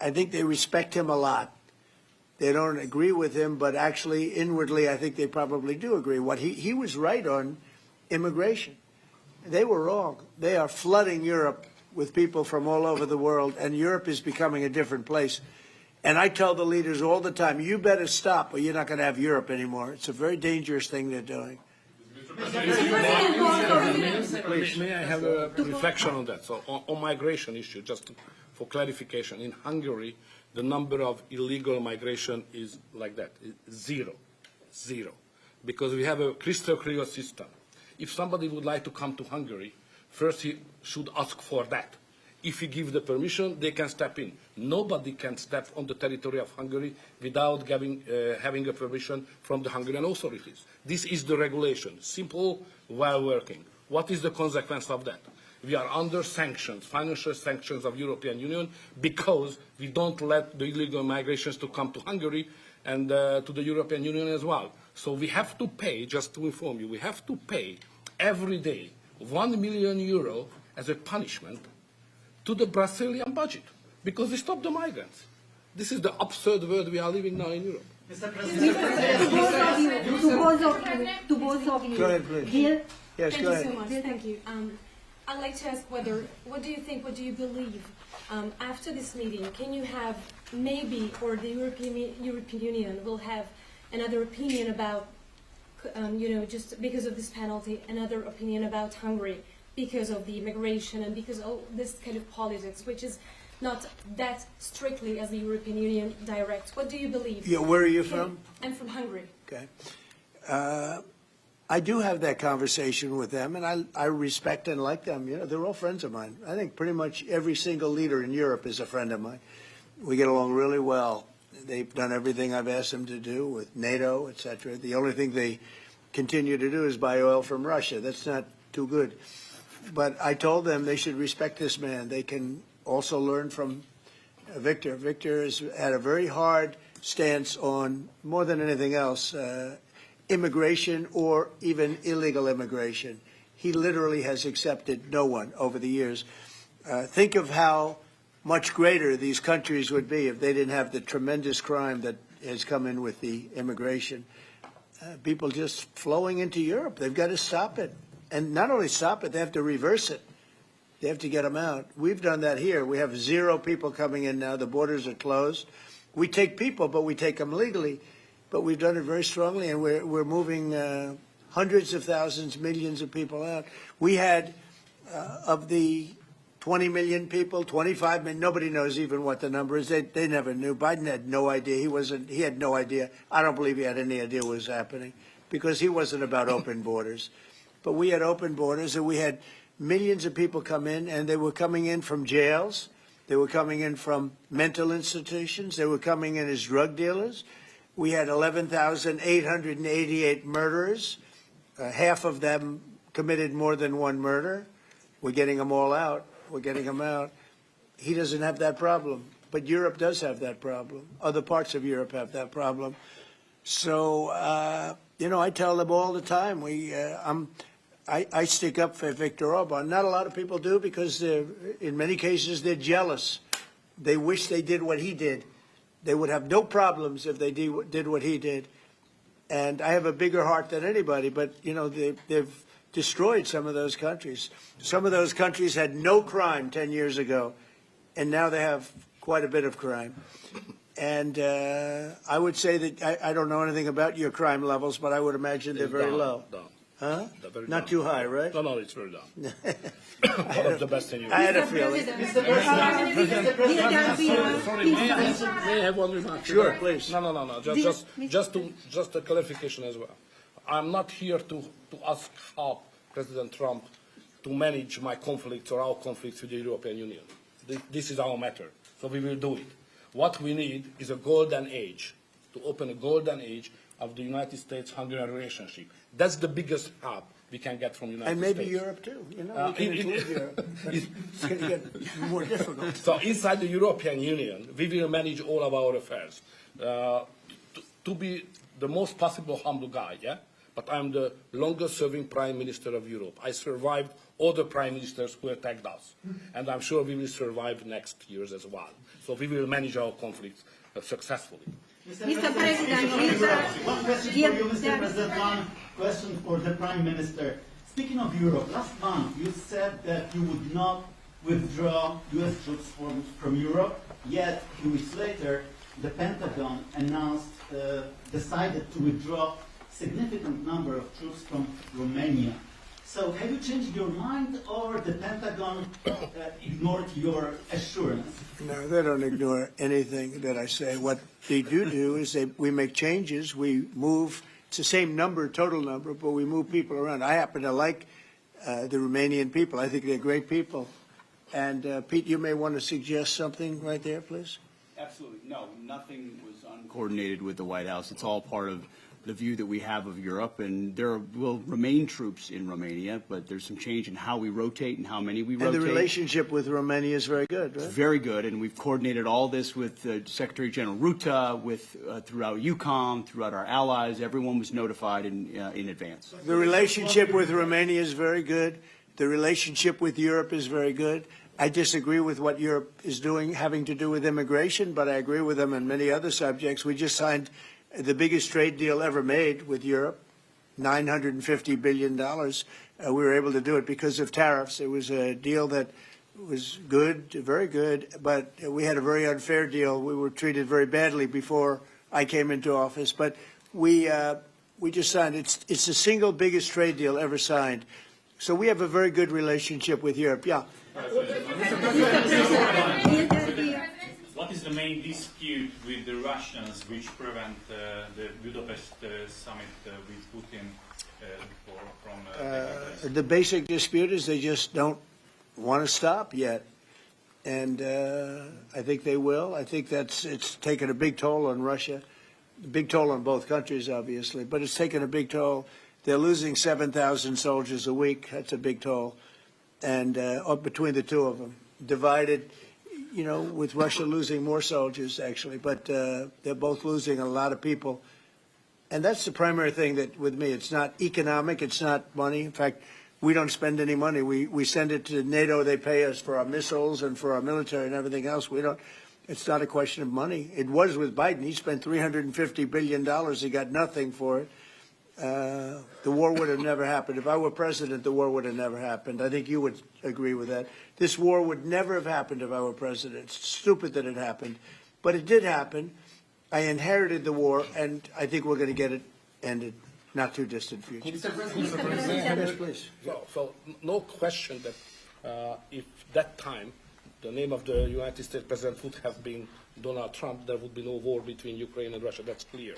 I think they respect him a lot. They don't agree with him, but actually, inwardly, I think they probably do agree. He was right on immigration. They were wrong. They are flooding Europe with people from all over the world, and Europe is becoming a different place. And I tell the leaders all the time, you better stop or you're not going to have Europe anymore. It's a very dangerous thing they're doing. May I have a reflection on that? So on migration issue, just for clarification, in Hungary, the number of illegal migration is like that, zero, because we have a crystal clear system. If somebody would like to come to Hungary, first he should ask for that. If you give the permission, they can step in. Nobody can step on the territory of Hungary without having a permission from the Hungarian authorities. This is the regulation, simple while working. What is the consequence of that? We are under sanctions, financial sanctions of European Union, because we don't let the illegal migrations to come to Hungary and to the European Union as well. So we have to pay, just to inform you, we have to pay every day €1 million as a punishment to the Brazilian budget, because we stop the migrants. This is the absurd world we are living now in Europe. To both of you. Go ahead, please. Jill? Yes, Thank go you ahead. so much. Thank you. I'd like to ask what do you think, what do you believe after this meeting? Can you have maybe, or the European Union will have another opinion about, just because of this penalty, another opinion about Hungary because of the immigration and because of this kind of politics, which is not that strictly as the European Union directs. What do you believe? Yeah, where are you from? I'm from Hungary. Okay. I do have that conversation with them, and I respect and like them. You know, they're all friends of mine. I think pretty much every single leader in Europe is a friend of mine. We get along really well. They've done everything I've asked them to do with NATO, etc. The only thing they continue to do is buy oil from Russia. That's not too good. But I told them they should respect this man. They can also learn from Viktor. Viktor has had a very hard stance on, more than anything else, immigration or even illegal immigration. He literally has accepted no one over the years. Think of how much greater these countries would be if they didn't have the tremendous crime that has come in with the immigration. People just flowing into Europe. They've got to stop it. And not only stop it, they have to reverse it. They have to get them out. We've done that here. We have 0 people coming in now. The borders are closed. We take people, but we take them legally. But we've done it very strongly, and we're moving hundreds of thousands, millions of people out. We had, of the 20 million people, 25 million, nobody knows even what the number is. They never knew. Biden had no idea. He had no idea. I don't believe he had any idea what was happening, because he wasn't about open borders. But we had open borders, and we had millions of people come in, and they were coming in from jails. They were coming in from mental institutions. They were coming in as drug dealers. We had 11,888 murderers. Half of them committed more than one murder. We're getting them all out. We're getting them out. He doesn't have that problem, but Europe does have that problem. Other parts of Europe have that problem. So, you know, I tell them all the time, I stick up for Viktor Orbán. Not a lot of people do because in many cases they're jealous. They wish they did what he did. They would have no problems if they did what he did. And I have a bigger heart than anybody, but, you know, they've destroyed some of those countries. Some of those countries had no crime 10 years ago, and now they have quite a bit of crime. And I would say that I don't know anything about your crime levels, but I would imagine they're very low. Down. Huh? Very Not down. too high, right? No, it's very down. One of the best in Europe. I had a feeling. Sorry, may I have one remark? Sure, please. No. Just a clarification as well. I'm not here to ask how President Trump to manage my conflicts or our conflicts with the European Union. This is our matter, so we will do it. What we need is a golden age, to open a golden age of the United States-Hungary relationship. That's the biggest help we can get from the United States. And maybe Europe too. You know, we can include Europe. It's going to get more difficult. So inside the European Union, we will manage all of our affairs. To be the most possible humble guy, yeah? But I'm the longest-serving Prime Minister of Europe. I survived all the Prime Ministers who attacked us. And I'm sure we will survive next years as well. So we will manage our conflicts successfully. Mr. President, one question for you, Mr. President. One question for the Prime Minister. Speaking of Europe, last month you said that you would not withdraw U.S. troops from Europe. Yet, a few weeks later, the Pentagon decided to withdraw significant number of troops from Romania. So have you changed your mind, or the Pentagon ignored your assurance? No, they don't ignore anything that I say. What they do is we make changes. We move. It's the same number, total number, but we move people around. I happen to like the Romanian people. I think they're great people. And Pete, you may want to suggest something right there, please. Absolutely. No, nothing was uncoordinated with the White House. It's all part of the view that we have of Europe, and there will remain troops in Romania, but there's some change in how we rotate and how many we rotate. And the relationship with Romania is very good, right? It's very good, and we've coordinated all this with Secretary General Ruta, throughout EUCOM, throughout our allies. Everyone was notified in advance. The relationship with Romania is very good. The relationship with Europe is very good. I disagree with what Europe is doing having to do with immigration, but I agree with them on many other subjects. We just signed the biggest trade deal ever made with Europe, $950 billion. We were able to do it because of tariffs. It was a deal that was good, very good, but we had a very unfair deal. We were treated very badly before I came into office, but we just signed it. It's the single biggest trade deal ever signed. So we have a very good relationship with Europe. Yeah. What is the main dispute with the Russians which prevent the Budapest summit with Putin from the basic dispute is they just don't want to stop yet. And I think they will. I think it's taken a big toll on Russia, a big toll on both countries, obviously, but it's taken a big toll. They're losing 7,000 soldiers a week. That's a big toll. And between the two of them, divided, you know, with Russia losing more soldiers, actually, but they're both losing a lot of people. And that's the primary thing that, with me, it's not economic, it's not money. In fact, we don't spend any money. We send it to NATO. They pay us for our missiles and for our military and everything else. We don't. It's not a question of money. It was with Biden. He spent $350 billion. He got nothing for it. The war would have never happened. If I were president, the war would have never happened. I think you would agree with that. This war would never have happened if I were president. It's stupid that it happened. But it did happen. I inherited the war, and I think we're going to get it ended. Not too distant future. Mr. President, yes, please. So no question that if that time the name of the United States president would have been Donald Trump, there would be no war between Ukraine and Russia. That's clear.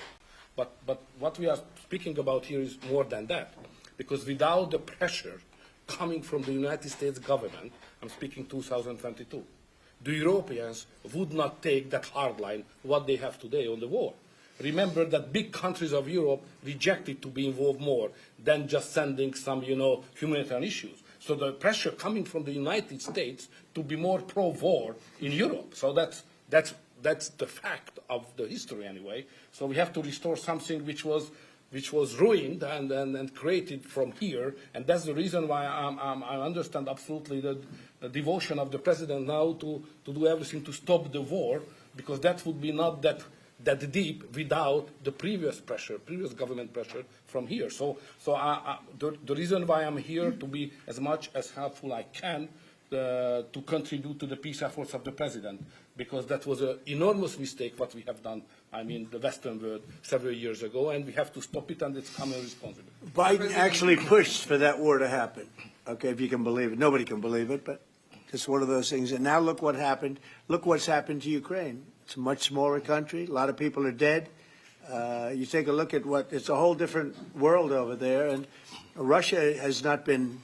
But what we are speaking about here is more than that, because without the pressure coming from the United States government, I'm speaking 2022, the Europeans would not take that hard line, what they have today on the war. Remember that big countries of Europe rejected to be involved more than just sending some, humanitarian issues. So the pressure coming from the United States to be more pro-war in Europe. So that's the fact of the history anyway. So we have to restore something which was ruined and created from here, and that's the reason why I understand absolutely the devotion of the president now to do everything to stop the war, because that would be not that deep without the previous government pressure from here. So the reason why I'm here to be as much as helpful I can to contribute to the peace efforts of the president, because that was an enormous mistake what we have done, the Western world several years ago, and we have to stop it, and it's common responsibility. Biden actually pushed for that war to happen. Okay, if you can believe it. Nobody can believe it, but it's one of those things. And now look what happened. Look what's happened to Ukraine. It's a much smaller country. A lot of people are dead. You take a look at it's a whole different world over there, and Russia has not been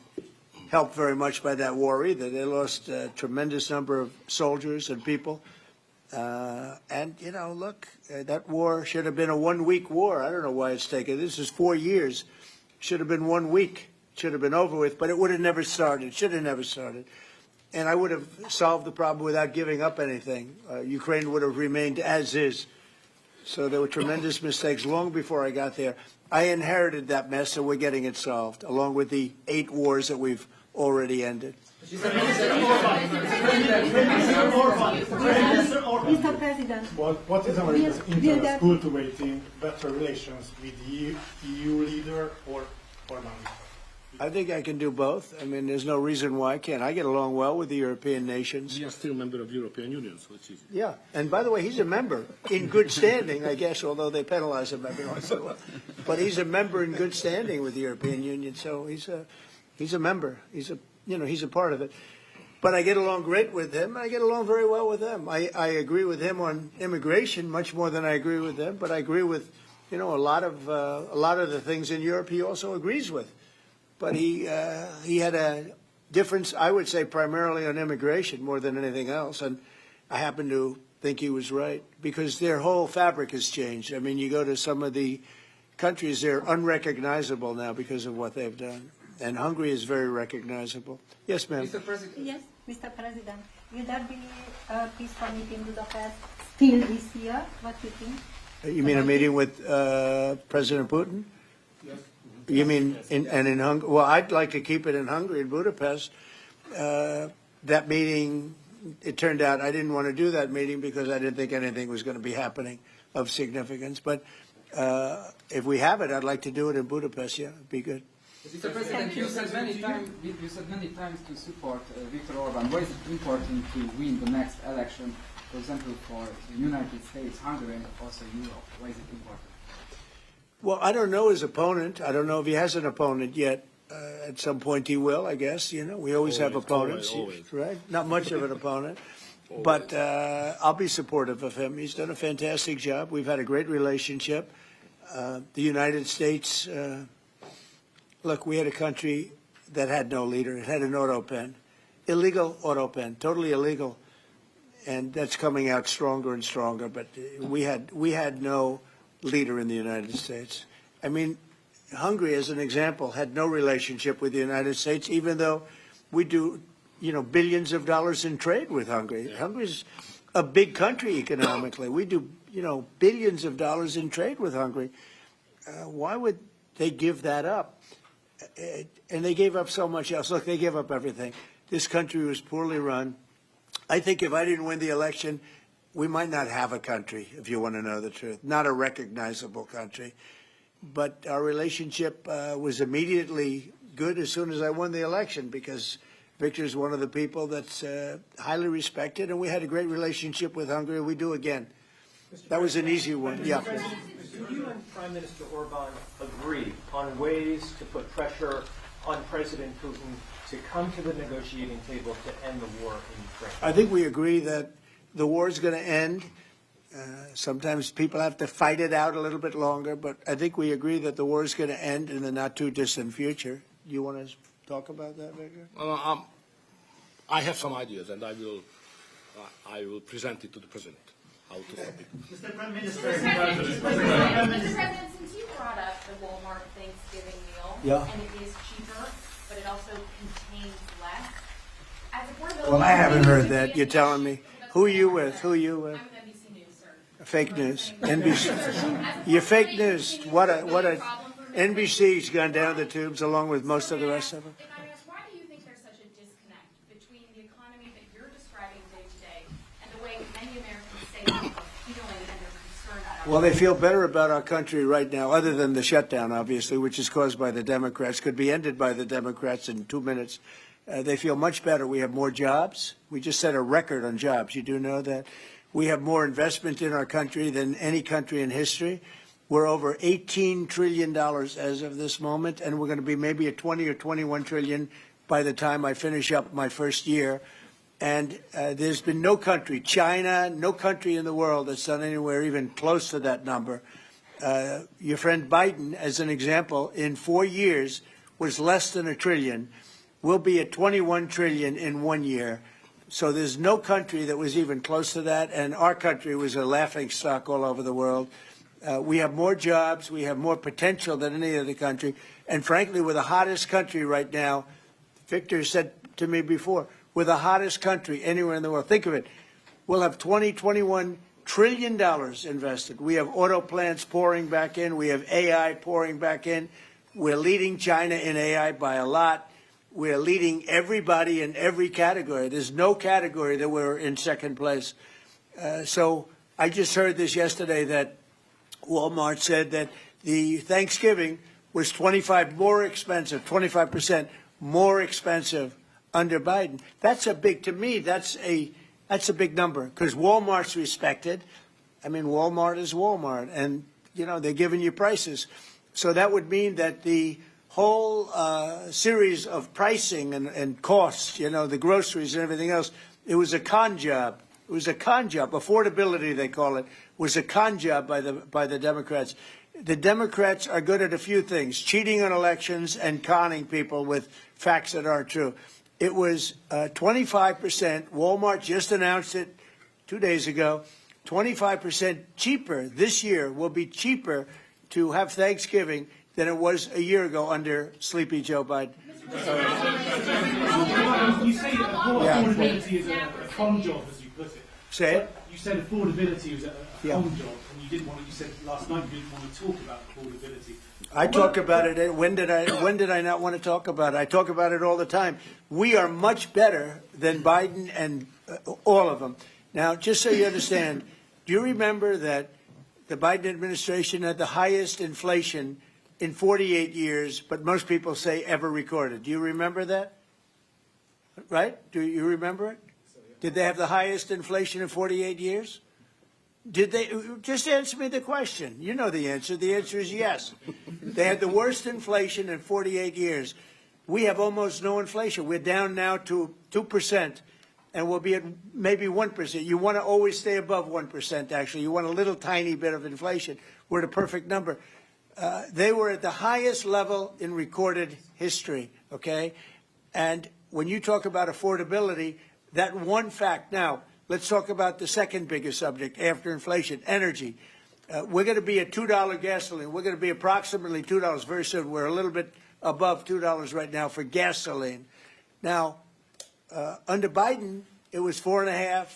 helped very much by that war either. They lost a tremendous number of soldiers and people. And, look, that war should have been a 1 week war. I don't know why it's taken. This is 4 years. Should have been 1 week. Should have been over with, but it would have never started. Should have never started. And I would have solved the problem without giving up anything. Ukraine would have remained as is. So there were tremendous mistakes long before I got there. I inherited that mess, so we're getting it solved, along with the 8 wars that we've already ended. Mr. President, What is America's interest cultivating better relations with the EU leader or not? I think I can do both. I mean, there's no reason why I can't. I get along well with the European nations. We are still a member of the European Union, so it's easy. Yeah, and by the way, he's a member in good standing, I guess, although they penalize him every once in a while. But he's a member in good standing with the European Union, so he's a member. He's a part of it. But I get along great with him. I get along very well with them. I agree with him on immigration much more than I agree with them. But I agree with, a lot of the things in Europe he also agrees with. But he had a difference, I would say, primarily on immigration more than anything else. And I happen to think he was right, because their whole fabric has changed. I mean, you go to some of the countries, they're unrecognizable now because of what they've done. And Hungary is very recognizable. Yes, ma'am. Mr. President. Yes, Mr. President. Will there be a peaceful meeting in Budapest still this year? What do you think? You mean a meeting with President Putin? Yes. You mean in Hungary? Well, I'd like to keep it in Hungary, in Budapest. That meeting, it turned out I didn't want to do that meeting because I didn't think anything was going to be happening of significance. But if we have it, I'd like to do it in Budapest. Yeah, it'd be good. Mr. President, you said many times to support Viktor Orbán. Why is it important to win the next election, for example, for the United States, Hungary, and also Europe? Why is it important? Well, I don't know his opponent. I don't know if he has an opponent yet. At some point he will, I guess. We always have opponents, always. Right? Not much of an opponent. But I'll be supportive of him. He's done a fantastic job. We've had a great relationship. The United States, look, we had a country that had no leader. It had an auto pen, illegal auto pen, totally illegal. And that's coming out stronger and stronger. But we had no leader in the United States. I mean, Hungary, as an example, had no relationship with the United States, even though we do, billions of dollars in trade with Hungary. Yeah. Hungary's a big country economically. We do, billions of dollars in trade with Hungary. Why would they give that up? And they gave up so much else. Look, they gave up everything. This country was poorly run. I think if I didn't win the election, we might not have a country, if you want to know the truth, not a recognizable country. But our relationship was immediately good as soon as I won the election, because Victor's one of the people that's highly respected, and we had a great relationship with Hungary. We do again. That was an easy one. Yeah. Do you and Prime Minister Orbán agree on ways to put pressure on President Putin to come to the negotiating table to end the war in Ukraine? I think we agree that the war is going to end. Sometimes people have to fight it out a little bit longer, but I think we agree that the war is going to end in the not-too-distant future. You want to talk about that, Victor? I have some ideas, and I will I will present it to the president. How to stop it. Mr. Prime Minister. Mr. President, since you brought up the Walmart Thanksgiving meal, Yeah. and it is cheaper, but it also contains less. As affordability, Well, I haven't heard that. You're telling me. Who are you with? Who are you with? I'm with NBC News, sir. Fake news. NBC. You're fake news. What a NBC's gone down the tubes along with most of the rest of them. If I ask, why do you think there's such a disconnect between the economy that you're describing day to day and the way many Americans say they're feeling and they're concerned about? Well, they feel better about our country right now, other than the shutdown, obviously, which is caused by the Democrats, could be ended by the Democrats in 2 minutes. They feel much better. We have more jobs. We just set a record on jobs. You do know that. We have more investment in our country than any country in history. We're over $18 trillion as of this moment, and we're going to be maybe at 20 or 21 trillion by the time I finish up my first year. And there's been no country, China, no country in the world that's done anywhere even close to that number. Your friend Biden, as an example, in 4 years was less than $1 trillion. We'll be at 21 trillion in 1 year. So there's no country that was even close to that, and our country was a laughing stock all over the world. We have more jobs, we have more potential than any other country, and frankly, we're the hottest country right now. Victor said to me before, we're the hottest country anywhere in the world. Think of it. We'll have $21 trillion invested. We have auto plants pouring back in. We have AI pouring back in. We're leading China in AI by a lot. We're leading everybody in every category. There's no category that we're in second place. So I just heard this yesterday that Walmart said that the Thanksgiving was 25% more expensive under Biden. That's a big, to me, that's a big number because Walmart's respected. I mean, Walmart is Walmart, and, you know, they're giving you prices. So that would mean that the whole series of pricing and costs, you know, the groceries and everything else, it was a con job. It was a con job. Affordability, they call it, was a con job by the Democrats. The Democrats are good at a few things, cheating on elections and conning people with facts that aren't true. It was 25%. Walmart just announced it 2 days ago. 25% cheaper this year will be cheaper to have Thanksgiving than it was a year ago under Sleepy Joe Biden. You say affordability is a con job, as you put it. Say it. You said affordability was a con job, and you didn't want to. You said last night you didn't want to talk about affordability. I talk about it. When did I not want to talk about it? I talk about it all the time. We are much better than Biden and all of them. Now, just so you understand, do you remember that the Biden administration had the highest inflation in 48 years, but most people say ever recorded? Do you remember that? Right? Do you remember it? Did they have the highest inflation in 48 years? Did they? Just answer me the question. You know the answer. The answer is yes. They had the worst inflation in 48 years. We have almost no inflation. We're down now to 2%, and we'll be at maybe 1%. You want to always stay above 1%, actually. You want a little tiny bit of inflation. We're at a perfect number. They were at the highest level in recorded history, okay? And when you talk about affordability, that one fact. Now, let's talk about the second biggest subject after inflation, energy. We're going to be at $2 gasoline. We're going to be approximately $2 very soon. We're a little bit above $2 right now for gasoline. Now, under Biden, it was $4.50.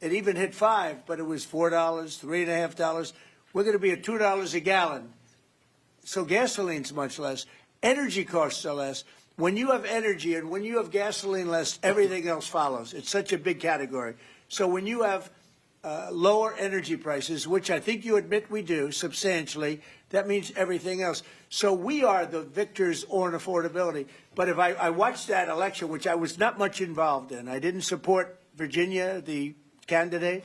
It even hit $5, but it was $4, $3.50. We're going to be at $2 a gallon. So gasoline's much less. Energy costs are less. When you have energy and when you have gasoline less, everything else follows. It's such a big category. So when you have lower energy prices, which I think you admit we do substantially, that means everything else. So we are the victors on affordability. But if I watched that election, which I was not much involved in, I didn't support Virginia, the candidate,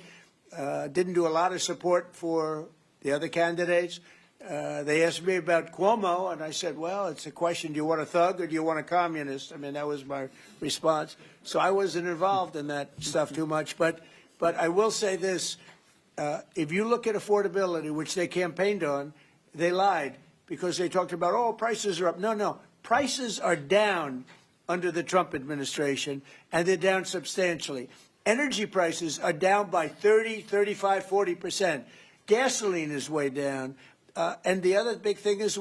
didn't do a lot of support for the other candidates. They asked me about Cuomo, and I said, well, it's a question, do you want a thug or do you want a communist? I mean, that was my response. So I wasn't involved in that stuff too much. But I will say this. If you look at affordability, which they campaigned on, they lied because they talked about, oh, prices are up. No. Prices are down under the Trump administration, and they're down substantially. Energy prices are down by 30, 35, 40%. Gasoline is way down. And the other big thing is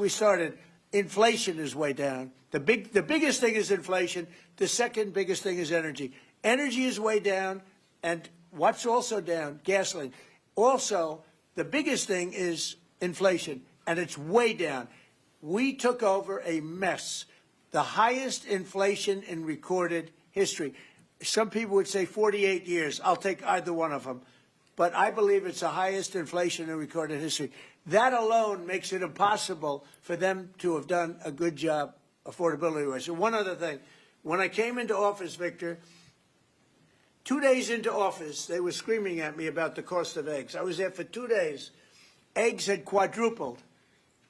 inflation is way down. The biggest thing is inflation. The second biggest thing is energy. Energy is way down. And what's also down? Gasoline. Also, the biggest thing is inflation, and it's way down. We took over a mess, the highest inflation in recorded history. Some people would say 48 years. I'll take either one of them. But I believe it's the highest inflation in recorded history. That alone makes it impossible for them to have done a good job affordability-wise. And one other thing. When I came into office, Victor, 2 days into office, they were screaming at me about the cost of eggs. I was there for 2 days. Eggs had quadrupled.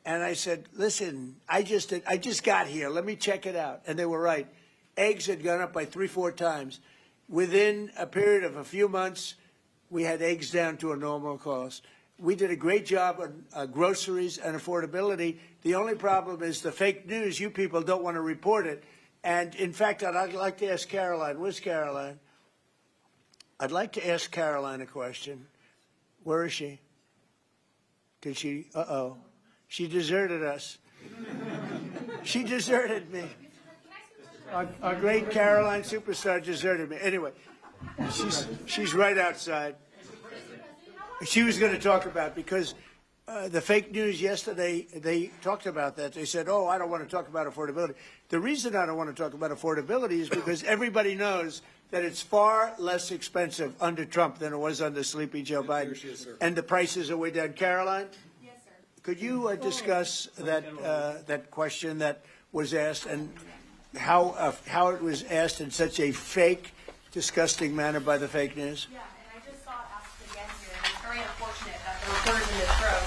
And I said, listen, I just got here. Let me check it out. And they were right. Eggs had gone up by 3-4 times. Within a period of a few months, we had eggs down to a normal cost. We did a great job on groceries and affordability. The only problem is the fake news. You people don't want to report it. And, in fact, I'd like to ask Caroline. Where's Caroline? I'd like to ask Caroline a question. Where is she? Did she? Uh-oh. She deserted us. She deserted me. Our great Caroline superstar deserted me. Anyway, she's right outside. She was going to talk about, because the fake news yesterday, they talked about that. They said, oh, I don't want to talk about affordability. The reason I don't want to talk about affordability is because everybody knows that it's far less expensive under Trump than it was under Sleepy Joe Biden. And the prices are way down. Caroline? Yes, sir. Could you discuss that question that was asked, and how it was asked in such a fake, disgusting manner by the fake news? Yeah, and I just saw it asked again here, and it's very unfortunate that the reporters in this room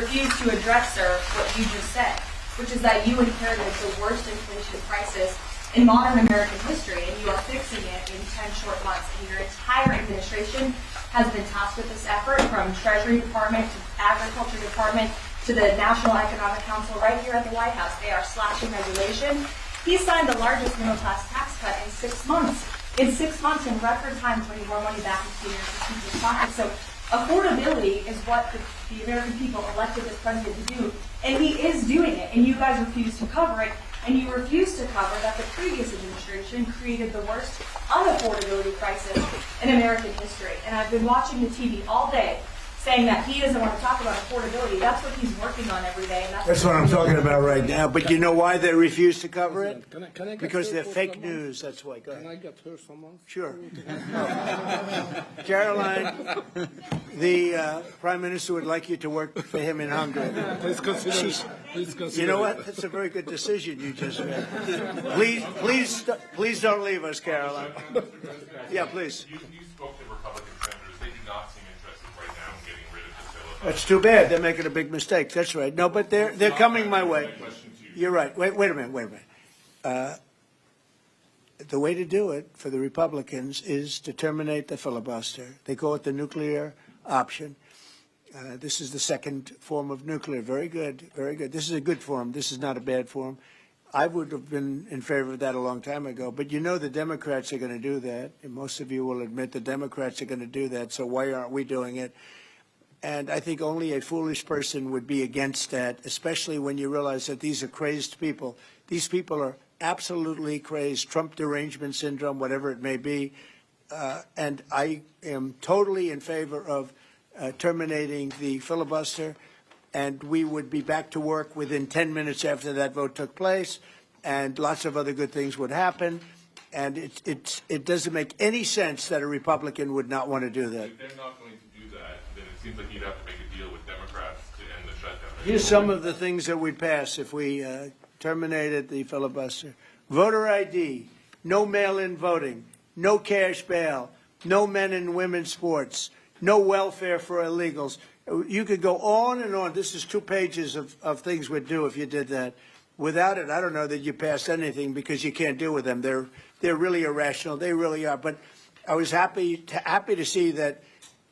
refuse to address, sir, what you just said, which is that you inherited the worst inflation crisis in modern American history, and you are fixing it in 10 short months. And your entire administration has been tasked with this effort, from Treasury Department to Agriculture Department to the National Economic Council right here at the White House. They are slashing regulation. He signed the largest middle-class tax cut in 6 months. In 6 months, in record time, putting more money back into people's pockets. So affordability is what the American people elected this president to do, and he is doing it, and you guys refuse to cover it. And you refuse to cover that the previous administration created the worst unaffordability crisis in American history. And I've been watching the TV all day saying that he doesn't want to talk about affordability. That's what he's working on every day. And that's what I'm talking about right now. But you know why they refuse to cover it? Can I because they're fake news. That's why. Go ahead. Can I get her someone? Sure. Caroline, the Prime Minister would like you to work for him in Hungary. Please consider. You know what? That's a very good decision you just made. Please don't leave us, Caroline. Yeah, please. You spoke to Republican senators. They do not seem interested right now in getting rid of the filibuster. That's too bad. They're making a big mistake. That's right. No, but they're coming my way. You're right. Wait a minute. The way to do it for the Republicans is to terminate the filibuster. They call it the nuclear option. This is the second form of nuclear. Very good, very good. This is a good form. This is not a bad form. I would have been in favor of that a long time ago. But you know the Democrats are going to do that. And most of you will admit the Democrats are going to do that. So why aren't we doing it? And I think only a foolish person would be against that, especially when you realize that these are crazed people. These people are absolutely crazed, Trump derangement syndrome, whatever it may be. And I am totally in favor of terminating the filibuster, and we would be back to work within 10 minutes after that vote took place, and lots of other good things would happen. And it doesn't make any sense that a Republican would not want to do that. If they're not going to do that, then it seems like you'd have to make a deal with Democrats to end the shutdown. Here's some of the things that we'd pass if we terminated the filibuster. Voter ID, no mail-in voting, no cash bail, no men and women's sports, no welfare for illegals. You could go on and on. This is 2 pages of things we'd do if you did that. Without it, I don't know that you passed anything, because you can't deal with them. They're really irrational. They really are. But I was happy to see that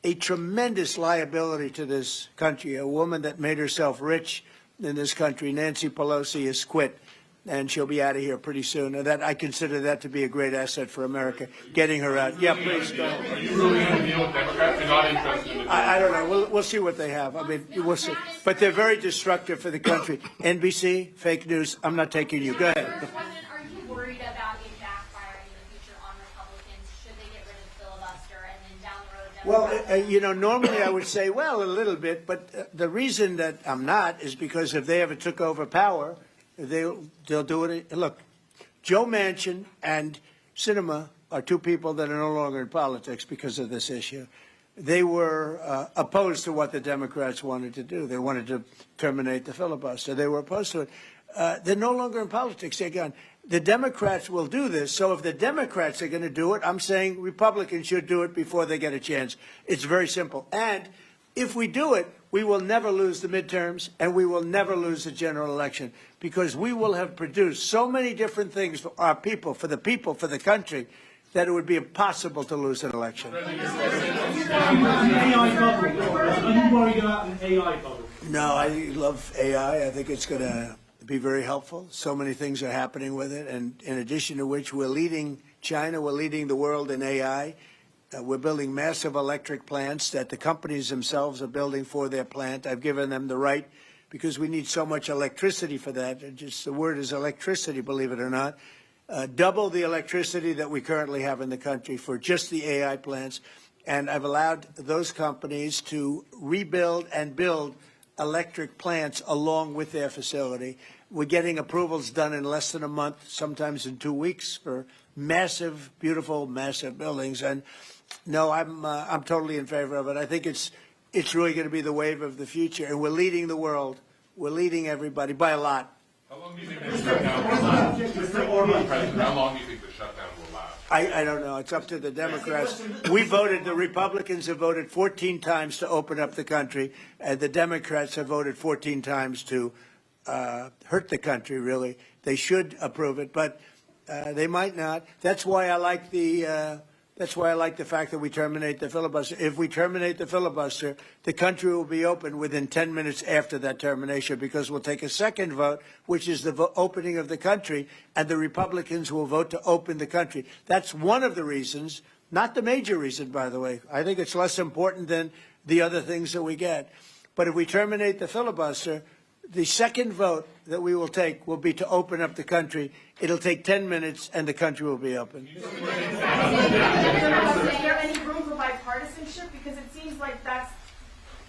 a tremendous liability to this country, a woman that made herself rich in this country, Nancy Pelosi, has quit. and she'll be out of here pretty soon. And that I consider that to be a great asset for America, getting her out. Yeah, please go. Are you really going to deal with Democrats? You're not interested in the I don't know. We'll see what they have. I mean, we'll see. But they're very destructive for the country. NBC, fake news. I'm not taking you. Go ahead. Are you worried about it backfiring in the future on Republicans? Should they get rid of the filibuster and then down the road? Well, normally I would say, well, a little bit. But the reason that I'm not is because if they ever took over power, they'll do it. Look, Joe Manchin and Sinema are two people that are no longer in politics because of this issue. They were opposed to what the Democrats wanted to do. They wanted to terminate the filibuster. They were opposed to it. They're no longer in politics. They're gone. The Democrats will do this. So if the Democrats are going to do it, I'm saying Republicans should do it before they get a chance. It's very simple. And if we do it, we will never lose the midterms and we will never lose the general election because we will have produced so many different things for our people, for the country, that it would be impossible to lose an election. AI bubble. Are you worried about an AI bubble? No, I love AI. I think it's going to be very helpful. So many things are happening with it. And in addition to which, we're leading China, we're leading the world in AI. We're building massive electric plants that the companies themselves are building for their plant. I've given them the right because we need so much electricity for that. Just the word is electricity, believe it or not. Double the electricity that we currently have in the country for just the AI plants. And I've allowed those companies to rebuild and build electric plants along with their facility. We're getting approvals done in less than a month, sometimes in 2 weeks for massive, beautiful, massive buildings. And no, I'm totally in favor of it. I think it's really going to be the wave of the future, and we're leading the world. We're leading everybody by a lot. How long do you think the shutdown will last? Mr. Orbán, President, how long do you think the shutdown will last? I don't know. It's up to the Democrats. The Republicans have voted 14 times to open up the country, and the Democrats have voted 14 times to hurt the country, really. They should approve it, but they might not. That's why I like the fact that we terminate the filibuster. If we terminate the filibuster, the country will be open within 10 minutes after that termination because we'll take a second vote, which is the opening of the country, and the Republicans will vote to open the country. That's one of the reasons, not the major reason, by the way. I think it's less important than the other things that we get. But if we terminate the filibuster, the second vote that we will take will be to open up the country. It'll take 10 minutes, and the country will be open. Is there any room for bipartisanship? Because it seems like that's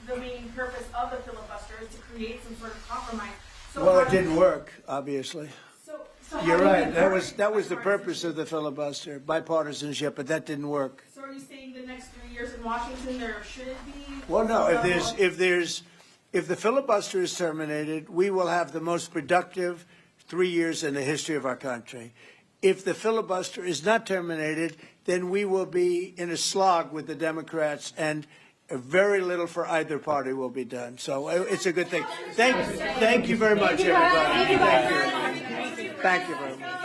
the main purpose of the filibuster, is to create some sort of compromise. So Well, it didn't work, obviously. So You're right. That was the purpose of the filibuster, bipartisanship, but that didn't work. So are you saying the next 3 years in Washington there shouldn't be? Well, no. If the filibuster is terminated, we will have the most productive 3 years in the history of our country. If the filibuster is not terminated, then we will be in a slog with the Democrats, and very little for either party will be done. So it's a good thing. Thank you very much, everybody. Thank you very much.